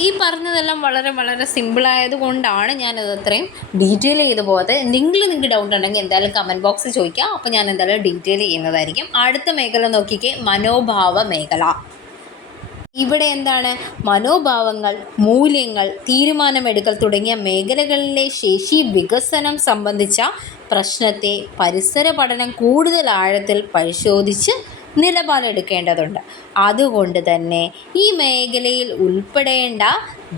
ഈ പറഞ്ഞതെല്ലാം വളരെ വളരെ സിമ്പിളായത് കൊണ്ടാണ് ഞാനത് അത്രയും ഡീറ്റെയിൽ ചെയ്ത് പോകാതെ. എന്തെങ്കിലും നിങ്ങൾക്ക് ഡൗട്ട് ഉണ്ടെങ്കിൽ എന്തായാലും കമൻറ്റ് ബോക്സിൽ ചോദിക്കാം. അപ്പോൾ ഞാൻ എന്തായാലും ഡീറ്റെയിൽ ചെയ്യുന്നതായിരിക്കും. അടുത്ത മേഖല നോക്കിക്കേ, മനോഭാവ മേഖല. ഇവിടെ എന്താണ്? മനോഭാവങ്ങൾ, മൂല്യങ്ങൾ, തീരുമാനമെടുക്കൽ തുടങ്ങിയ മേഖലകളിലെ ശേഷി വികസനം സംബന്ധിച്ച പ്രശ്നത്തെ പരിസര പഠനം കൂടുതൽ ആഴത്തിൽ പരിശോധിച്ച് നിലപാടെടുക്കേണ്ടതുണ്ട്. അതുകൊണ്ട് തന്നെ ഈ മേഖലയിൽ ഉൾപ്പെടേണ്ട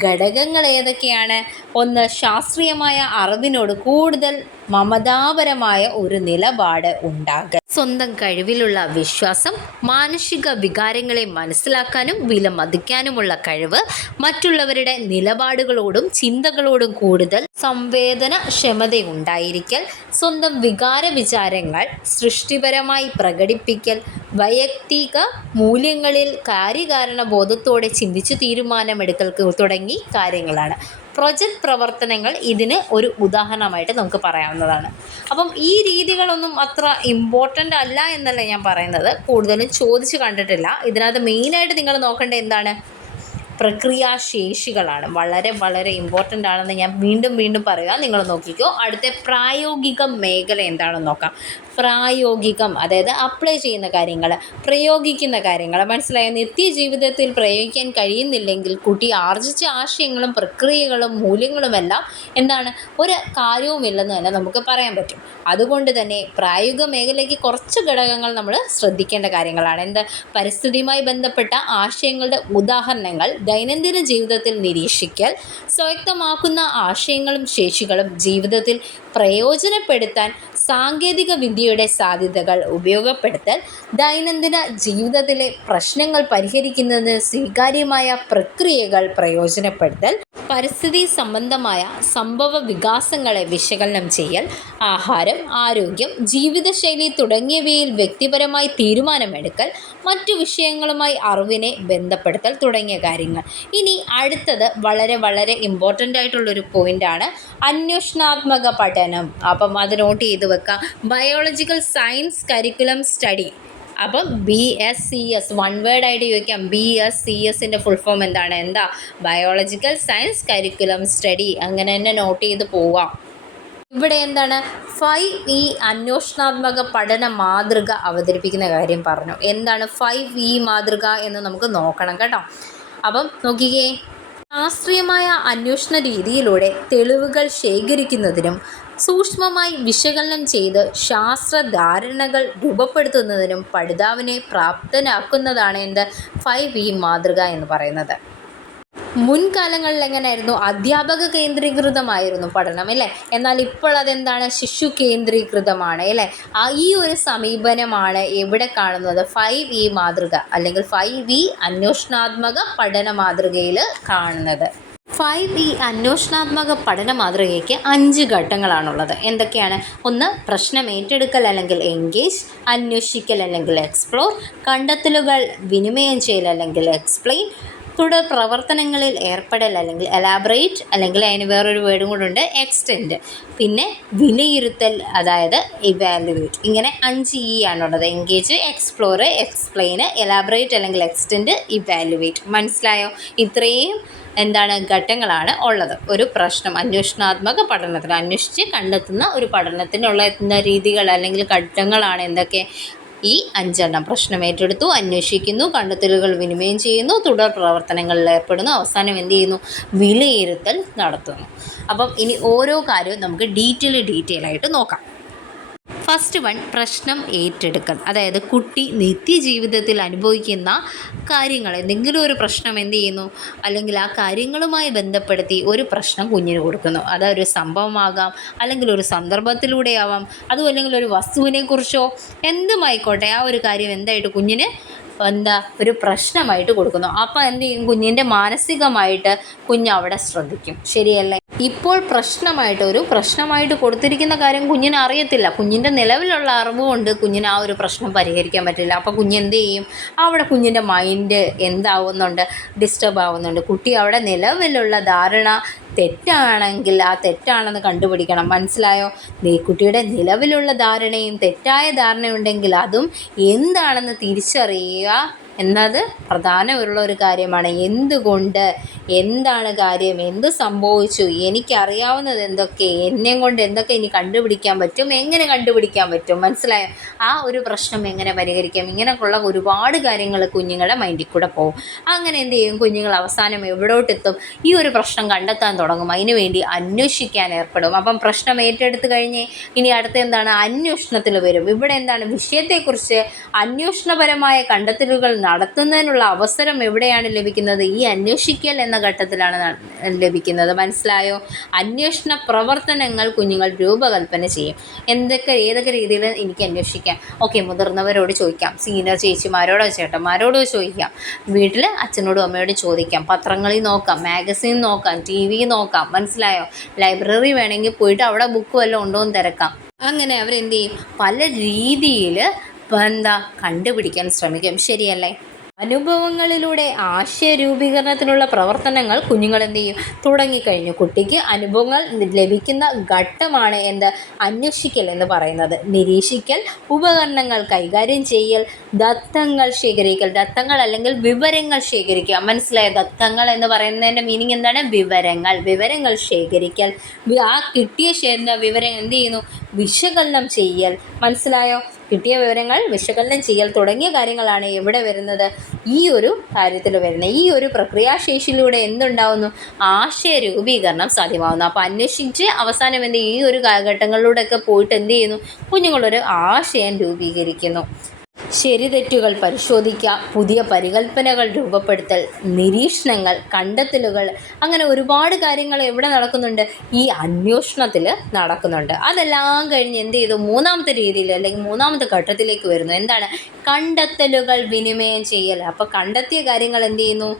ഘടകങ്ങൾ ഏതൊക്കെയാണ്? ഒന്ന്, ശാസ്ത്രീയമായ അറിവിനോട് കൂടുതൽ മമതാപരമായ ഒരു നിലപാട് ഉണ്ടാകുക. സ്വന്തം കഴിവിലുള്ള വിശ്വാസം, മാനസിക വികാരങ്ങളെ മനസ്സിലാക്കാനും വിലമതിക്കാനുമുള്ള കഴിവ്, മറ്റുള്ളവരുടെ നിലപാടുകളോടും ചിന്തകളോടും കൂടുതൽ സംവേദനക്ഷമതയുണ്ടായിരിക്കൽ, സ്വന്തം വികാര വിചാരങ്ങൾ സൃഷ്ടിപരമായി പ്രകടിപ്പിക്കൽ, വൈയക്തിക മൂല്യങ്ങളിൽ കാര്യകാരണ ബോധത്തോടെ ചിന്തിച്ചു തീരുമാനമെടുക്കൽ തുടങ്ങി കാര്യങ്ങളാണ്. പ്രൊജക്റ്റ് പ്രവർത്തനങ്ങൾ ഇതിന് ഒരു ഉദാഹരണമായിട്ട് നമുക്ക് പറയാവുന്നതാണ്. അപ്പം ഈ രീതികളൊന്നും അത്ര ഇമ്പോർട്ടൻ്റ് അല്ല എന്നല്ല ഞാൻ പറയുന്നത്, കൂടുതലും ചോദിച്ച് കണ്ടിട്ടില്ല. ഇതിനകത്ത് മെയിനായിട്ട് നിങ്ങൾ നോക്കേണ്ടത് എന്താണ്? പ്രക്രിയാശേഷികളാണ്. വളരെ വളരെ ഇമ്പോർട്ടൻ്റ് ആണെന്ന് ഞാൻ വീണ്ടും വീണ്ടും പറയുക. നിങ്ങൾ നോക്കിക്കോ. അടുത്ത പ്രായോഗിക മേഖല എന്താണെന്ന് നോക്കാം. പ്രായോഗികം അതായത് അപ്ലൈ ചെയ്യുന്ന കാര്യങ്ങൾ, പ്രയോഗിക്കുന്ന കാര്യങ്ങൾ. മനസ്സിലായോ? നിത്യജീവിതത്തിൽ പ്രയോഗിക്കാൻ കഴിയുന്നില്ലെങ്കിൽ കുട്ടി ആർജിച്ച ആശയങ്ങളും പ്രക്രിയകളും മൂല്യങ്ങളുമെല്ലാം എന്താണ്, ഒരു കാര്യവുമില്ലെന്ന് തന്നെ നമുക്ക് പറയാൻ പറ്റും. അതുകൊണ്ട് തന്നെ പ്രായോഗിക മേഖലയ്ക്ക് കുറച്ച് ഘടകങ്ങൾ നമ്മൾ ശ്രദ്ധിക്കേണ്ട കാര്യങ്ങളാണ്. പരിസ്ഥിതിയുമായി ബന്ധപ്പെട്ട ആശയങ്ങളുടെ ഉദാഹരണങ്ങൾ ദൈനംദിന ജീവിതത്തിൽ നിരീക്ഷിക്കൽ, സ്വായത്തമാക്കുന്ന ആശയങ്ങളും ശേഷികളും ജീവിതത്തിൽ പ്രയോജനപ്പെടുത്താൻ സാങ്കേതിക വിദ്യയുടെ സാധ്യതകൾ ഉപയോഗപ്പെടുത്തൽ, ദൈനംദിന ജീവിതത്തിലെ പ്രശ്നങ്ങൾ പരിഹരിക്കുന്നതിന് സ്വീകാര്യമായ പ്രക്രിയകൾ പ്രയോജനപ്പെടുത്തൽ, പരിസ്ഥിതി സംബന്ധമായ സംഭവ വികാസങ്ങളെ വിശകലനം ചെയ്യൽ, ആഹാരം, ആരോഗ്യം, ജീവിതശൈലി തുടങ്ങിയവയിൽ വ്യക്തിപരമായി തീരുമാനമെടുക്കൽ, മറ്റു വിഷയങ്ങളുമായി അറിവിനെ ബന്ധപ്പെടുത്തൽ തുടങ്ങിയ കാര്യങ്ങൾ. ഇനി അടുത്തത് വളരെ വളരെ ഇമ്പോർട്ടൻ്റ് ആയിട്ടുള്ളൊരു പോയിൻ്റാണ് അന്വേഷണാത്മക പഠനം. അപ്പം അത് നോട്ട് ചെയ്ത് വെക്കാം. Biological science curriculum study. അപ്പം BSCS വൺ വേർഡായിട്ട് ചോദിക്കാം. BSCSൻ്റെ ഫുൾ ഫോം എന്താണ്? Biological science curriculum study. അങ്ങനെ തന്നെ നോട്ട് ചെയ്ത് പോവാം. ഇവിടെ എന്താണ് 5E അന്വേഷണാത്മക പഠന മാതൃക അവതരിപ്പിക്കുന്ന കാര്യം പറഞ്ഞു. എന്താണ് 5E മാതൃക എന്ന് നമുക്ക് നോക്കണം കേട്ടോ. അപ്പം നോക്കിക്കേ, ശാസ്ത്രീയമായ അന്വേഷണ രീതിയിലൂടെ തെളിവുകൾ ശേഖരിക്കുന്നതിനും സൂക്ഷ്മമായി വിശകലനം ചെയ്ത് ശാസ്ത്രധാരണകൾ രൂപപ്പെടുത്തുന്നതിനും പഠിതാവിനെ പ്രാപ്തനാക്കുന്നതാണ് എന്ത് 5E മാതൃക എന്ന് പറയുന്നത്. മുൻകാലങ്ങളിൽ എങ്ങനെയായിരുന്നു? അധ്യാപക കേന്ദ്രീകൃതമായിരുന്നു പഠനം അല്ലേ. എന്നാൽ ഇപ്പോൾ അതെന്താണ്? ശിശു കേന്ദ്രീകൃതമാണ് അല്ലേ. ഈ ഒരു സമീപനമാണ് എവിടെ കാണുന്നത്? 5E മാതൃക അല്ലെങ്കിൽ 5E അന്വേഷണാത്മക പഠന മാതൃകയിൽ കാണുന്നത്. 5E അന്വേഷണാത്മക പഠന മാതൃകയ്ക്ക് 5 ഘട്ടങ്ങളാണുള്ളത്. എന്തൊക്കെയാണ്? ഒന്ന്, പ്രശ്നം ഏറ്റെടുക്കൽ അല്ലെങ്കിൽ എൻഗേജ്, അന്വേഷിക്കൽ അല്ലെങ്കിൽ എക്സ്പ്ലോർ, കണ്ടെത്തലുകൾ വിനിമയം ചെയ്യൽ അല്ലെങ്കിൽ എക്സ്പ്ലെയിൻ, തുടർ പ്രവർത്തനങ്ങളിൽ ഏർപ്പെടൽ അല്ലെങ്കിൽ എലാബറേറ്റ്, അല്ലെങ്കിൽ അതിന് വേറൊരു വേർഡും കൂടെ ഉണ്ട്, എക്സ്റ്റെൻഡ്, പിന്നെ വിലയിരുത്തൽ അതായത് ഇവാലുവേറ്റ്. ഇങ്ങനെ 5E ആണുള്ളത്. എൻഗേജ്, എക്സ്പ്ലോർ, എക്സ്പ്ലെയിൻ, എലാബറേറ്റ് അല്ലെങ്കിൽ എക്സ്റ്റെൻഡ്, ഇവാലുവേറ്റ്. മനസ്സിലായോ? ഇത്രയും എന്താണ് ഘട്ടങ്ങളാണ് ഉള്ളത് ഒരു പ്രശ്നം അന്വേഷണാത്മക പഠനത്തിന്. അന്വേഷിച്ച് കണ്ടെത്തുന്ന ഒരു പഠനത്തിനുള്ള രീതികൾ അല്ലെങ്കിൽ ഘട്ടങ്ങളാണ് എന്തൊക്കെ? ഈ 5 പ്രശ്നം ഏറ്റെടുത്തു, അന്വേഷിക്കുന്നു, കണ്ടെത്തലുകൾ വിനിമയം ചെയ്യുന്നു, തുടർ പ്രവർത്തനങ്ങളിൽ ഏർപ്പെടുന്നു, അവസാനം എന്ത് ചെയ്യുന്നു? വിലയിരുത്തൽ നടത്തുന്നു. അപ്പം ഇനി ഓരോ കാര്യവും നമുക്ക് ഡീറ്റെയിൽ ആയിട്ട് നോക്കാം. ഫസ്റ്റ് വൺ, പ്രശ്നം ഏറ്റെടുക്കൽ. അതായത് കുട്ടി നിത്യജീവിതത്തിൽ അനുഭവിക്കുന്ന കാര്യങ്ങൾ, എന്തെങ്കിലും ഒരു പ്രശ്നം എന്ത് ചെയ്യുന്നു, അല്ലെങ്കിൽ ആ കാര്യങ്ങളുമായി ബന്ധപ്പെടുത്തി ഒരു പ്രശ്നം കുഞ്ഞിന് കൊടുക്കുന്നു. അതൊരു സംഭവമാകാം, അല്ലെങ്കിൽ ഒരു സന്ദർഭത്തിലൂടെയാവാം, അതും അല്ലെങ്കിൽ ഒരു വസ്തുവിനെക്കുറിച്ചോ എന്തുമായിക്കോട്ടെ, ആ ഒരു കാര്യം എന്തായിട്ട് കുഞ്ഞിന് ഒരു പ്രശ്നമായിട്ട് കൊടുക്കുന്നു. അപ്പോൾ എന്ത് ചെയ്യും? കുഞ്ഞിൻ്റെ മാനസികമായിട്ട് കുഞ്ഞവിടെ ശ്രദ്ധിക്കും. ശരിയല്ലേ? ഇപ്പോൾ പ്രശ്നമായിട്ട് കൊടുത്തിരിക്കുന്ന കാര്യം കുഞ്ഞിന് അറിയത്തില്ല. കുഞ്ഞിൻ്റെ നിലവിലുള്ള അറിവ് കൊണ്ട് കുഞ്ഞിന് ആ ഒരു പ്രശ്നം പരിഹരിക്കാൻ പറ്റില്ല. അപ്പോൾ കുഞ്ഞ് എന്ത് ചെയ്യും? അവിടെ കുഞ്ഞിൻ്റെ മൈൻഡ് എന്താവുന്നുണ്ട്? ഡിസ്റ്റർബ് ആവുന്നുണ്ട്. കുട്ടി അവിടെ നിലവിലുള്ള ധാരണ തെറ്റാണെങ്കിൽ ആ തെറ്റാണെന്ന് കണ്ടുപിടിക്കണം. മനസ്സിലായോ? കുട്ടിയുടെ നിലവിലുള്ള ധാരണയും തെറ്റായ ധാരണയുണ്ടെങ്കിൽ അതും എന്താണെന്ന് തിരിച്ചറിയുക എന്നത് പ്രധാനമുള്ള ഒരു കാര്യമാണ്. എന്തുകൊണ്ട്, എന്താണ് കാര്യം, എന്ത് സംഭവിച്ചു, എനിക്കറിയാവുന്നത് എന്തൊക്കെ, എന്നെ കൊണ്ട് എന്തൊക്കെ ഇനി കണ്ടുപിടിക്കാൻ പറ്റും, എങ്ങനെ കണ്ടുപിടിക്കാൻ പറ്റും, മനസ്സിലായോ? ആ ഒരു പ്രശ്നം എങ്ങനെ പരിഹരിക്കാം, ഇങ്ങനെയൊക്കെയുള്ള ഒരുപാട് കാര്യങ്ങൾ കുഞ്ഞുങ്ങളുടെ മൈൻഡിൽ കൂടെ പോകും. അങ്ങനെ എന്ത് ചെയ്യും? കുഞ്ഞുങ്ങൾ അവസാനം എവിടോട്ടെത്തും? ഈ ഒരു പ്രശ്നം കണ്ടെത്താൻ തുടങ്ങും. അതിനു വേണ്ടി അന്വേഷിക്കാൻ ഏർപ്പെടും. അപ്പം പ്രശ്നം ഏറ്റെടുത്ത് കഴിഞ്ഞ് ഇനി അടുത്ത എന്താണ്? അന്വേഷണത്തിൽ വരും. ഇവിടെ എന്താണ്? വിഷയത്തെക്കുറിച്ച് അന്വേഷണപരമായ കണ്ടെത്തലുകൾ നടത്തുന്നതിനുള്ള അവസരം എവിടെയാണ് ലഭിക്കുന്നത്? ഈ അന്വേഷിക്കൽ എന്ന ഘട്ടത്തിലാണ് ലഭിക്കുന്നത്. മനസ്സിലായോ? അന്വേഷണ പ്രവർത്തനങ്ങൾ കുഞ്ഞുങ്ങൾ രൂപകൽപ്പന ചെയ്യും. ഏതൊക്കെ രീതിയിൽ എനിക്ക് അന്വേഷിക്കാം? ഓക്കെ, മുതിർന്നവരോട് ചോദിക്കാം, സീനിയർ ചേച്ചിമാരോടോ ചേട്ടന്മാരോടോ ചോദിക്കാം, വീട്ടിൽ അച്ഛനോടും അമ്മയോടും ചോദിക്കാം, പത്രങ്ങളിൽ നോക്കാം, മാഗസീൻ നോക്കാം, TV നോക്കാം. മനസ്സിലായോ? ലൈബ്രറി വേണമെങ്കിൽ പോയിട്ട് അവിടെ ബുക്ക് വല്ലതും ഉണ്ടോ എന്ന് തിരക്കാം. അങ്ങനെ അവരെന്ത് ചെയ്യും? പല രീതിയിൽ കണ്ടുപിടിക്കാൻ ശ്രമിക്കും. ശരിയല്ലേ? അനുഭവങ്ങളിലൂടെ ആശയ രൂപീകരണത്തിനുള്ള പ്രവർത്തനങ്ങൾ കുഞ്ഞുങ്ങൾ എന്ത് ചെയ്യും? തുടങ്ങിക്കഴിഞ്ഞു. കുട്ടിക്ക് അനുഭവങ്ങൾ ലഭിക്കുന്ന ഘട്ടമാണ് അന്വേഷിക്കൽ എന്ന് പറയുന്നത്. നിരീക്ഷിക്കൽ, ഉപകരണങ്ങൾ കൈകാര്യം ചെയ്യൽ, ദത്തങ്ങൾ ശേഖരിക്കൽ. ദത്തങ്ങൾ അല്ലെങ്കിൽ വിവരങ്ങൾ ശേഖരിക്കുക. മനസ്സിലായ? ദത്തങ്ങൾ എന്ന് പറയുന്നതിൻ്റെ മീനിങ് എന്താണ്? വിവരങ്ങൾ ശേഖരിക്കൽ. ആ കിട്ടിയ വിവരം എന്ത് ചെയ്യുന്നു? വിശകലനം ചെയ്യൽ. മനസ്സിലായോ? കിട്ടിയ വിവരങ്ങൾ വിശകലനം ചെയ്യൽ തുടങ്ങിയ കാര്യങ്ങളാണ് എവിടെ വരുന്നത്? ഈ ഒരു കാര്യത്തിൽ വരുന്നത്. ഈ ഒരു പ്രക്രിയാശേഷിയിലൂടെ എന്തുണ്ടാവുന്നു? ആശയ രൂപീകരണം സാധ്യമാവുന്നു. അപ്പോൾ അന്വേഷിച്ച് അവസാനം ഈ ഒരു കാലഘട്ടങ്ങളിലൂടെയൊക്കെ പോയിട്ട് എന്ത് ചെയ്യുന്നു? കുഞ്ഞുങ്ങളൊരു ആശയം രൂപീകരിക്കുന്നു. ശരിതെറ്റുകൾ പരിശോധിക്കുക, പുതിയ പരികൽപ്പനകൾ രൂപപ്പെടുത്തൽ, നിരീക്ഷണങ്ങൾ, കണ്ടെത്തലുകൾ, അങ്ങനെ ഒരുപാട് കാര്യങ്ങൾ എവിടെ നടക്കുന്നുണ്ട്? ഈ അന്വേഷണത്തിൽ നടക്കുന്നുണ്ട്. അതെല്ലാം കഴിഞ്ഞ് എന്ത് ചെയ്തു? മൂന്നാമത്തെ രീതിയിൽ അല്ലെങ്കിൽ മൂന്നാമത്തെ ഘട്ടത്തിലേക്ക് വരുന്നു. എന്താണ്? കണ്ടെത്തലുകൾ വിനിമയം ചെയ്യൽ. അപ്പോൾ കണ്ടെത്തിയ കാര്യങ്ങൾ എന്ത് ചെയ്യുന്നു?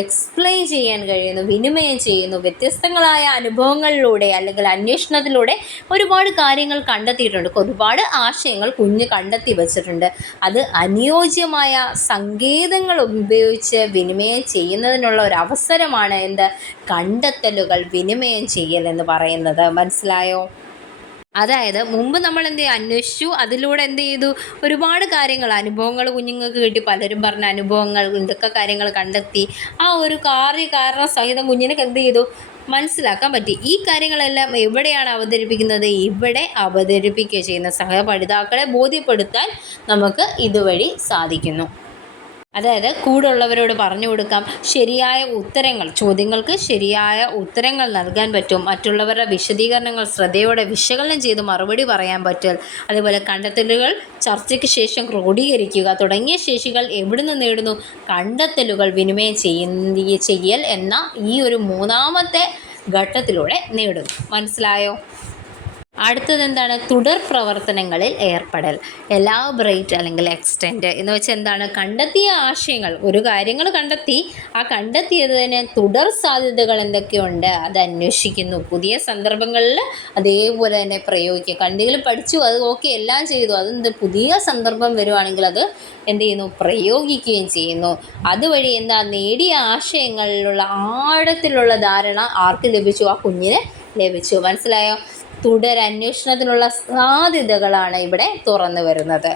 എക്സ്പ്ലെയിൻ ചെയ്യാൻ കഴിയുന്നു, വിനിമയം ചെയ്യുന്നു. വ്യത്യസ്തങ്ങളായ അനുഭവങ്ങളിലൂടെ അല്ലെങ്കിൽ അന്വേഷണത്തിലൂടെ ഒരുപാട് കാര്യങ്ങൾ കണ്ടെത്തിയിട്ടുണ്ട്. ഒരുപാട് ആശയങ്ങൾ കുഞ്ഞ് കണ്ടെത്തി വച്ചിട്ടുണ്ട്. അത് അനുയോജ്യമായ സങ്കേതങ്ങൾ ഉപയോഗിച്ച് വിനിമയം ചെയ്യുന്നതിനുള്ള ഒരു അവസരമാണ് കണ്ടെത്തലുകൾ വിനിമയം ചെയ്യൽ എന്ന് പറയുന്നത്. മനസ്സിലായോ? അതായത് മുമ്പ് നമ്മൾ അന്വേഷിച്ചു, അതിലൂടെ എന്ത് ചെയ്തു, ഒരുപാട് കാര്യങ്ങൾ, അനുഭവങ്ങൾ കുഞ്ഞുങ്ങൾക്ക് കിട്ടി, പലരും പറഞ്ഞ അനുഭവങ്ങൾ, എന്തൊക്കെ കാര്യങ്ങൾ കണ്ടെത്തി, ആ ഒരു കാരണം സഹിതം കുഞ്ഞിനൊക്കെ എന്ത് ചെയ്തു, മനസ്സിലാക്കാൻ പറ്റി. ഈ കാര്യങ്ങളെല്ലാം എവിടെയാണ് അവതരിപ്പിക്കുന്നത്, ഇവിടെ അവതരിപ്പിക്കുക ചെയ്യുന്ന സഹപഠിതാക്കളെ ബോധ്യപ്പെടുത്താൻ നമുക്ക് ഇതുവഴി സാധിക്കുന്നു. അതായത് കൂടുള്ളവരോട് പറഞ്ഞു കൊടുക്കാം, ശരിയായ ഉത്തരങ്ങൾ, ചോദ്യങ്ങൾക്ക് ശരിയായ ഉത്തരങ്ങൾ നൽകാൻ പറ്റും, മറ്റുള്ളവരുടെ വിശദീകരണങ്ങൾ ശ്രദ്ധയോടെ വിശകലനം ചെയ്ത് മറുപടി പറയാൻ പറ്റും, അതേപോലെ കണ്ടെത്തലുകൾ ചർച്ചയ്ക്ക് ശേഷം ക്രോഡീകരിക്കുക തുടങ്ങിയ ശേഷികൾ എവിടുന്ന് നേടുന്നു, കണ്ടെത്തലുകൾ വിനിമയം ചെയ്യൽ എന്ന ഈ ഒരു മൂന്നാമത്തെ ഘട്ടത്തിലൂടെ നേടുന്നു. മനസ്സിലായോ? അടുത്തത് എന്താണ്, തുടർ പ്രവർത്തനങ്ങളിൽ ഏർപ്പെടൽ. എലാബറേറ്റ് അല്ലെങ്കിൽ എക്സ്റ്റെൻഡ് എന്ന് വെച്ചാൽ എന്താണ്, കണ്ടെത്തിയ ആശയങ്ങൾ, ഒരു കാര്യങ്ങൾ കണ്ടെത്തി, ആ കണ്ടെത്തിയതിന് തുടർ സാധ്യതകൾ എന്തൊക്കെയുണ്ട് അത് അന്വേഷിക്കുന്നു. പുതിയ സന്ദർഭങ്ങളിൽ അതേപോലെ തന്നെ പ്രയോഗിക്കുക. കണ്ടെങ്കിലും പഠിച്ചു, അത് ഓക്കെ എല്ലാം ചെയ്തു, അതെന്ത് പുതിയ സന്ദർഭം വരുവാണെങ്കിൽ അത് എന്ത് ചെയ്യുന്നു, പ്രയോഗിക്കുകയും ചെയ്യുന്നു. അതുവഴി എന്താ, നേടിയ ആശയങ്ങളിലുള്ള ആഴത്തിലുള്ള ധാരണ ആർക്ക് ലഭിച്ചു, ആ കുഞ്ഞിന് ലഭിച്ചു. മനസ്സിലായോ? തുടരന്വേഷണത്തിനുള്ള സാധ്യതകളാണ് ഇവിടെ തുറന്നു വരുന്നത്.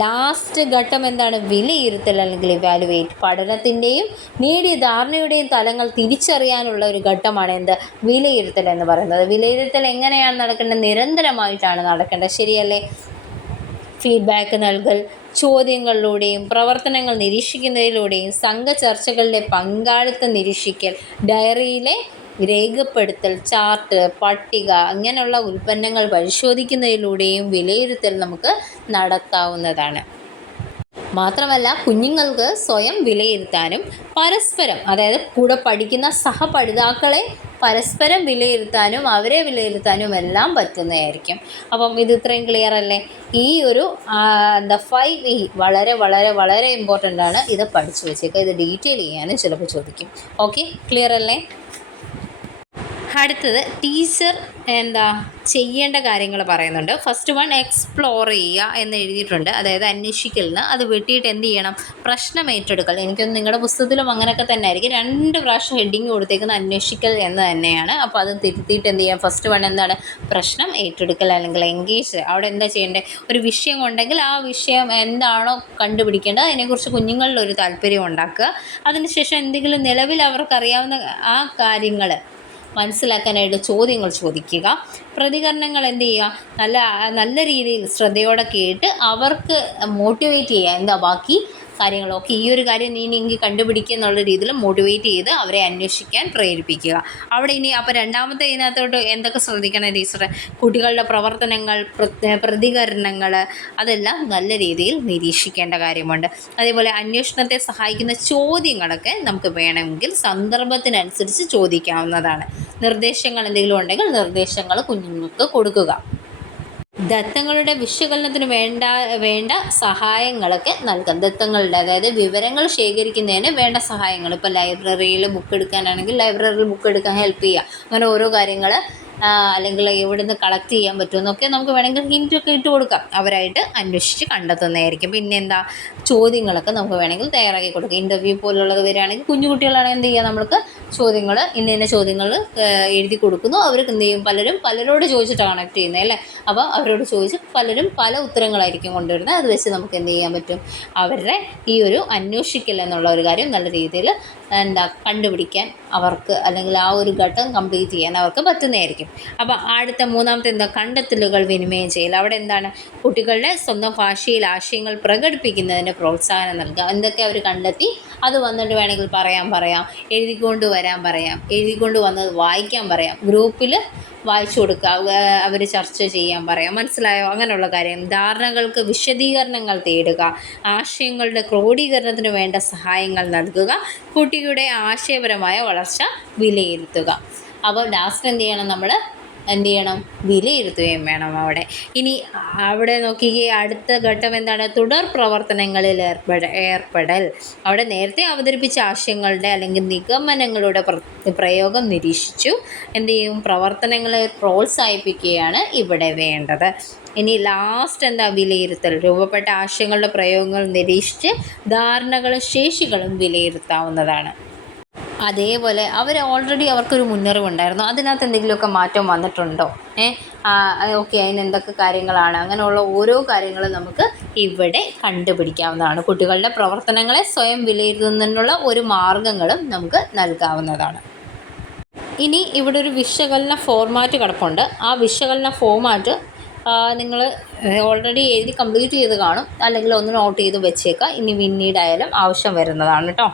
ലാസ്റ്റ് ഘട്ടം എന്താണ്, വിലയിരുത്തൽ അല്ലെങ്കിൽ ഇവാലുവേറ്റ്. പഠനത്തിൻ്റെയും നേടിയ ധാരണയുടെയും തലങ്ങൾ തിരിച്ചറിയാനുള്ള ഒരു ഘട്ടമാണ് എന്ത്, വിലയിരുത്തൽ എന്ന് പറയുന്നത്. വിലയിരുത്തൽ എങ്ങനെയാണ് നടക്കേണ്ടത്, നിരന്തരമായിട്ടാണ് നടക്കേണ്ടത്. ശരിയല്ലേ? ഫീഡ്ബാക്ക് നൽകൽ, ചോദ്യങ്ങളിലൂടെയും പ്രവർത്തനങ്ങൾ നിരീക്ഷിക്കുന്നതിലൂടെയും സംഘചർച്ചകളിലെ പങ്കാളിത്തം നിരീക്ഷിക്കൽ, ഡയറിയിലെ രേഖപ്പെടുത്തൽ, ചാർട്ട്, പട്ടിക അങ്ങനെയുള്ള ഉൽപ്പന്നങ്ങൾ പരിശോധിക്കുന്നതിലൂടെയും വിലയിരുത്തൽ നമുക്ക് നടത്താവുന്നതാണ്. മാത്രമല്ല കുഞ്ഞുങ്ങൾക്ക് സ്വയം വിലയിരുത്താനും പരസ്പരം, അതായത് കൂടെ പഠിക്കുന്ന സഹപഠിതാക്കളെ പരസ്പരം വിലയിരുത്താനും അവരെ വിലയിരുത്താനും എല്ലാം പറ്റുന്നതായിരിക്കും. അപ്പം ഇത് ഇത്രയും ക്ലിയർ അല്ലേ? ഈ ഒരു 5E വളരെ വളരെ വളരെ ഇമ്പോർട്ടൻ്റ് ആണ്. ഇത് പഠിച്ചു വെച്ചേക്കുക. ഇത് ഡീറ്റെയിൽ ചെയ്യാനും ചിലപ്പോൾ ചോദിക്കും. ഓക്കെ, ക്ലിയർ അല്ലേ? അടുത്തത് ടീച്ചർ ചെയ്യേണ്ട കാര്യങ്ങൾ പറയുന്നുണ്ട്. ഫസ്റ്റ് വൺ, എക്സ്പ്ലോർ ചെയ്യുക എന്ന് എഴുതിയിട്ടുണ്ട്. അതായത് അന്വേഷിക്കലിന് അത് വെട്ടിയിട്ട് എന്ത് ചെയ്യണം, പ്രശ്നം ഏറ്റെടുക്കൽ. എനിക്കൊന്ന് നിങ്ങളുടെ പുസ്തകത്തിലും അങ്ങനെയൊക്കെ തന്നെ ആയിരിക്കും. 2 പ്രാവശ്യം ഹെഡിങ് കൊടുത്തേക്കുന്ന അന്വേഷിക്കൽ എന്ന് തന്നെയാണ്. അപ്പോൾ അത് തിരുത്തിയിട്ട് എന്ത് ചെയ്യാം, ഫസ്റ്റ് വൺ എന്താണ്, പ്രശ്നം ഏറ്റെടുക്കൽ അല്ലെങ്കിൽ എൻഗേജ്. അവിടെ എന്താ ചെയ്യേണ്ടത്, ഒരു വിഷയം ഉണ്ടെങ്കിൽ ആ വിഷയം എന്താണോ കണ്ടുപിടിക്കേണ്ടത് അതിനെക്കുറിച്ച് കുഞ്ഞുങ്ങളിലൊരു താല്പര്യം ഉണ്ടാക്കുക. അതിനുശേഷം എന്തെങ്കിലും നിലവിൽ അവർക്കറിയാവുന്ന ആ കാര്യങ്ങൾ മനസ്സിലാക്കാനായിട്ട് ചോദ്യങ്ങൾ ചോദിക്കുക. പ്രതികരണങ്ങൾ എന്ത് ചെയ്യുക, നല്ല രീതിയിൽ ശ്രദ്ധയോടെ കേട്ട് അവർക്ക് മോട്ടിവേറ്റ് ചെയ്യുക. ബാക്കി കാര്യങ്ങളൊക്കെ ഈ ഒരു കാര്യം നീ എനിക്ക് കണ്ടുപിടിക്കുക എന്നുള്ള രീതിയിൽ മോട്ടിവേറ്റ് ചെയ്ത് അവരെ അന്വേഷിക്കാൻ പ്രേരിപ്പിക്കുക. അവിടെ ഇനി അപ്പോൾ രണ്ടാമത്തെ ഇതിനകത്തോട്ട് എന്തൊക്കെ ശ്രദ്ധിക്കണം ടീച്ചറെ, കുട്ടികളുടെ പ്രവർത്തനങ്ങൾ, പ്രതികരണങ്ങൾ അതെല്ലാം നല്ല രീതിയിൽ നിരീക്ഷിക്കേണ്ട കാര്യമുണ്ട്. അതേപോലെ അന്വേഷണത്തെ സഹായിക്കുന്ന ചോദ്യങ്ങളൊക്കെ നമുക്ക് വേണമെങ്കിൽ സന്ദർഭത്തിനനുസരിച്ച് ചോദിക്കാവുന്നതാണ്. നിർദ്ദേശങ്ങൾ എന്തെങ്കിലും ഉണ്ടെങ്കിൽ നിർദ്ദേശങ്ങൾ കുഞ്ഞുങ്ങൾക്ക് കൊടുക്കുക. ദത്തങ്ങളുടെ വിശകലനത്തിന് വേണ്ട സഹായങ്ങളൊക്കെ നൽകാം. ദത്തങ്ങളുടെ, അതായത് വിവരങ്ങൾ ശേഖരിക്കുന്നതിന് വേണ്ട സഹായങ്ങൾ. ഇപ്പോൾ ലൈബ്രറിയിൽ ബുക്ക് എടുക്കാനാണെങ്കിൽ ലൈബ്രറിയിൽ ബുക്ക് എടുക്കാൻ ഹെൽപ്പ് ചെയ്യുക. അങ്ങനെ ഓരോ കാര്യങ്ങൾ, അല്ലെങ്കിൽ എവിടെ നിന്ന് കളക്ട് ചെയ്യാൻ പറ്റുമെന്നൊക്കെ നമുക്ക് വേണമെങ്കിൽ ഹിൻറ്റൊക്കെ ഇട്ട് കൊടുക്കാം. അവരായിട്ട് അന്വേഷിച്ച് കണ്ടെത്തുന്നതായിരിക്കും. പിന്നെ ചോദ്യങ്ങളൊക്കെ നമുക്ക് വേണമെങ്കിൽ തയ്യാറാക്കി കൊടുക്കാം. ഇൻ്റർവ്യൂ പോലുള്ളത് വരികയാണെങ്കിൽ കുഞ്ഞു കുട്ടികളാണെങ്കിൽ എന്ത് ചെയ്യുക, നമ്മൾക്ക് ചോദ്യങ്ങൾ ഇന്ന ചോദ്യങ്ങൾ എഴുതി കൊടുക്കുന്നു. അവർക്ക് എന്ത് ചെയ്യും, പലരോട് ചോദിച്ചിട്ടാണ് കണക്ട് ചെയ്യുന്നത് അല്ലേ. അപ്പോൾ അവരോട് ചോദിച്ച് പലരും പല ഉത്തരങ്ങളായിരിക്കും കൊണ്ടുവരുന്നത്. അത് വെച്ച് നമുക്ക് എന്ത് ചെയ്യാൻ പറ്റും, അവരുടെ ഈ ഒരു അന്വേഷിക്കൽ എന്നുള്ള ഒരു കാര്യം നല്ല രീതിയിൽ കണ്ടുപിടിക്കാൻ അവർക്ക്, അല്ലെങ്കിൽ ആ ഒരു ഘട്ടം കംപ്ലീറ്റ് ചെയ്യാൻ അവർക്ക് പറ്റുന്നതായിരിക്കും. അപ്പോൾ അടുത്ത മൂന്നാമത്തെ കണ്ടെത്തലുകൾ വിനിമയം ചെയ്യൽ. അവിടെ എന്താണ്, കുട്ടികളുടെ സ്വന്തം ഭാഷയിൽ ആശയങ്ങൾ പ്രകടിപ്പിക്കുന്നതിന് പ്രോത്സാഹനം നൽകുക. എന്തൊക്കെ അവർ കണ്ടെത്തി അത് വന്നിട്ട് വേണമെങ്കിൽ പറയാം, എഴുതിക്കൊണ്ട് വരാൻ പറയാം, എഴുതിക്കൊണ്ട് വന്നത് വായിക്കാൻ പറയാം, ഗ്രൂപ്പിൽ വായിച്ചു കൊടുക്കുക, അവർ ചർച്ച ചെയ്യാൻ പറയാം. മനസ്സിലായോ? അങ്ങനെയുള്ള കാര്യം. ധാരണകൾക്ക് വിശദീകരണങ്ങൾ തേടുക, ആശയങ്ങളുടെ ക്രോഡീകരണത്തിന് വേണ്ട സഹായങ്ങൾ നൽകുക, കുട്ടിയുടെ ആശയപരമായ വളർച്ച വിലയിരുത്തുക. അപ്പോൾ ലാസ്റ്റ് എന്ത് ചെയ്യണം, വിലയിരുത്തുകയും വേണം അവിടെ. ഇനി അവിടെ നോക്കിക്കേ, അടുത്ത ഘട്ടം എന്താണ്, തുടർ പ്രവർത്തനങ്ങളിൽ ഏർപ്പെടൽ. അവിടെ നേരത്തെ അവതരിപ്പിച്ച ആശയങ്ങളുടെ അല്ലെങ്കിൽ നിഗമനങ്ങളുടെ പ്രയോഗം നിരീക്ഷിച്ചു എന്ത് ചെയ്യും, പ്രവർത്തനങ്ങളെ പ്രോത്സാഹിപ്പിക്കുകയാണ് ഇവിടെ വേണ്ടത്. ഇനി ലാസ്റ്റ് വിലയിരുത്തൽ. രൂപപ്പെട്ട ആശയങ്ങളുടെ പ്രയോഗങ്ങൾ നിരീക്ഷിച്ച് ധാരണകളും ശേഷികളും വിലയിരുത്താവുന്നതാണ്. അതേപോലെ ഓൾറെഡി അവർക്കൊരു മുന്നറിവുണ്ടായിരുന്നു. അതിനകത്ത് എന്തെങ്കിലുമൊക്കെ മാറ്റം വന്നിട്ടുണ്ടോ? ഓക്കെ, അതിന് എന്തൊക്കെ കാര്യങ്ങളാണ്, അങ്ങനെയുള്ള ഓരോ കാര്യങ്ങളും നമുക്ക് ഇവിടെ കണ്ടുപിടിക്കാവുന്നതാണ്. കുട്ടികളുടെ പ്രവർത്തനങ്ങളെ സ്വയം വിലയിരുത്തുന്നതിനുള്ള ഒരു മാർഗ്ഗങ്ങളും നമുക്ക് നൽകാവുന്നതാണ്. ഇനി ഇവിടെ ഒരു വിശകലന ഫോർമാറ്റ് കിടപ്പുണ്ട്. ആ വിശകലന ഫോർമാറ്റ് നിങ്ങൾ ഓൾറെഡി എഴുതി കംപ്ലീറ്റ് ചെയ്ത് കാണും, അല്ലെങ്കിൽ ഒന്ന് നോട്ട് ചെയ്ത് വെച്ചേക്കുക. ഇനി പിന്നീടായാലും ആവശ്യം വരുന്നതാണ് കേട്ടോ.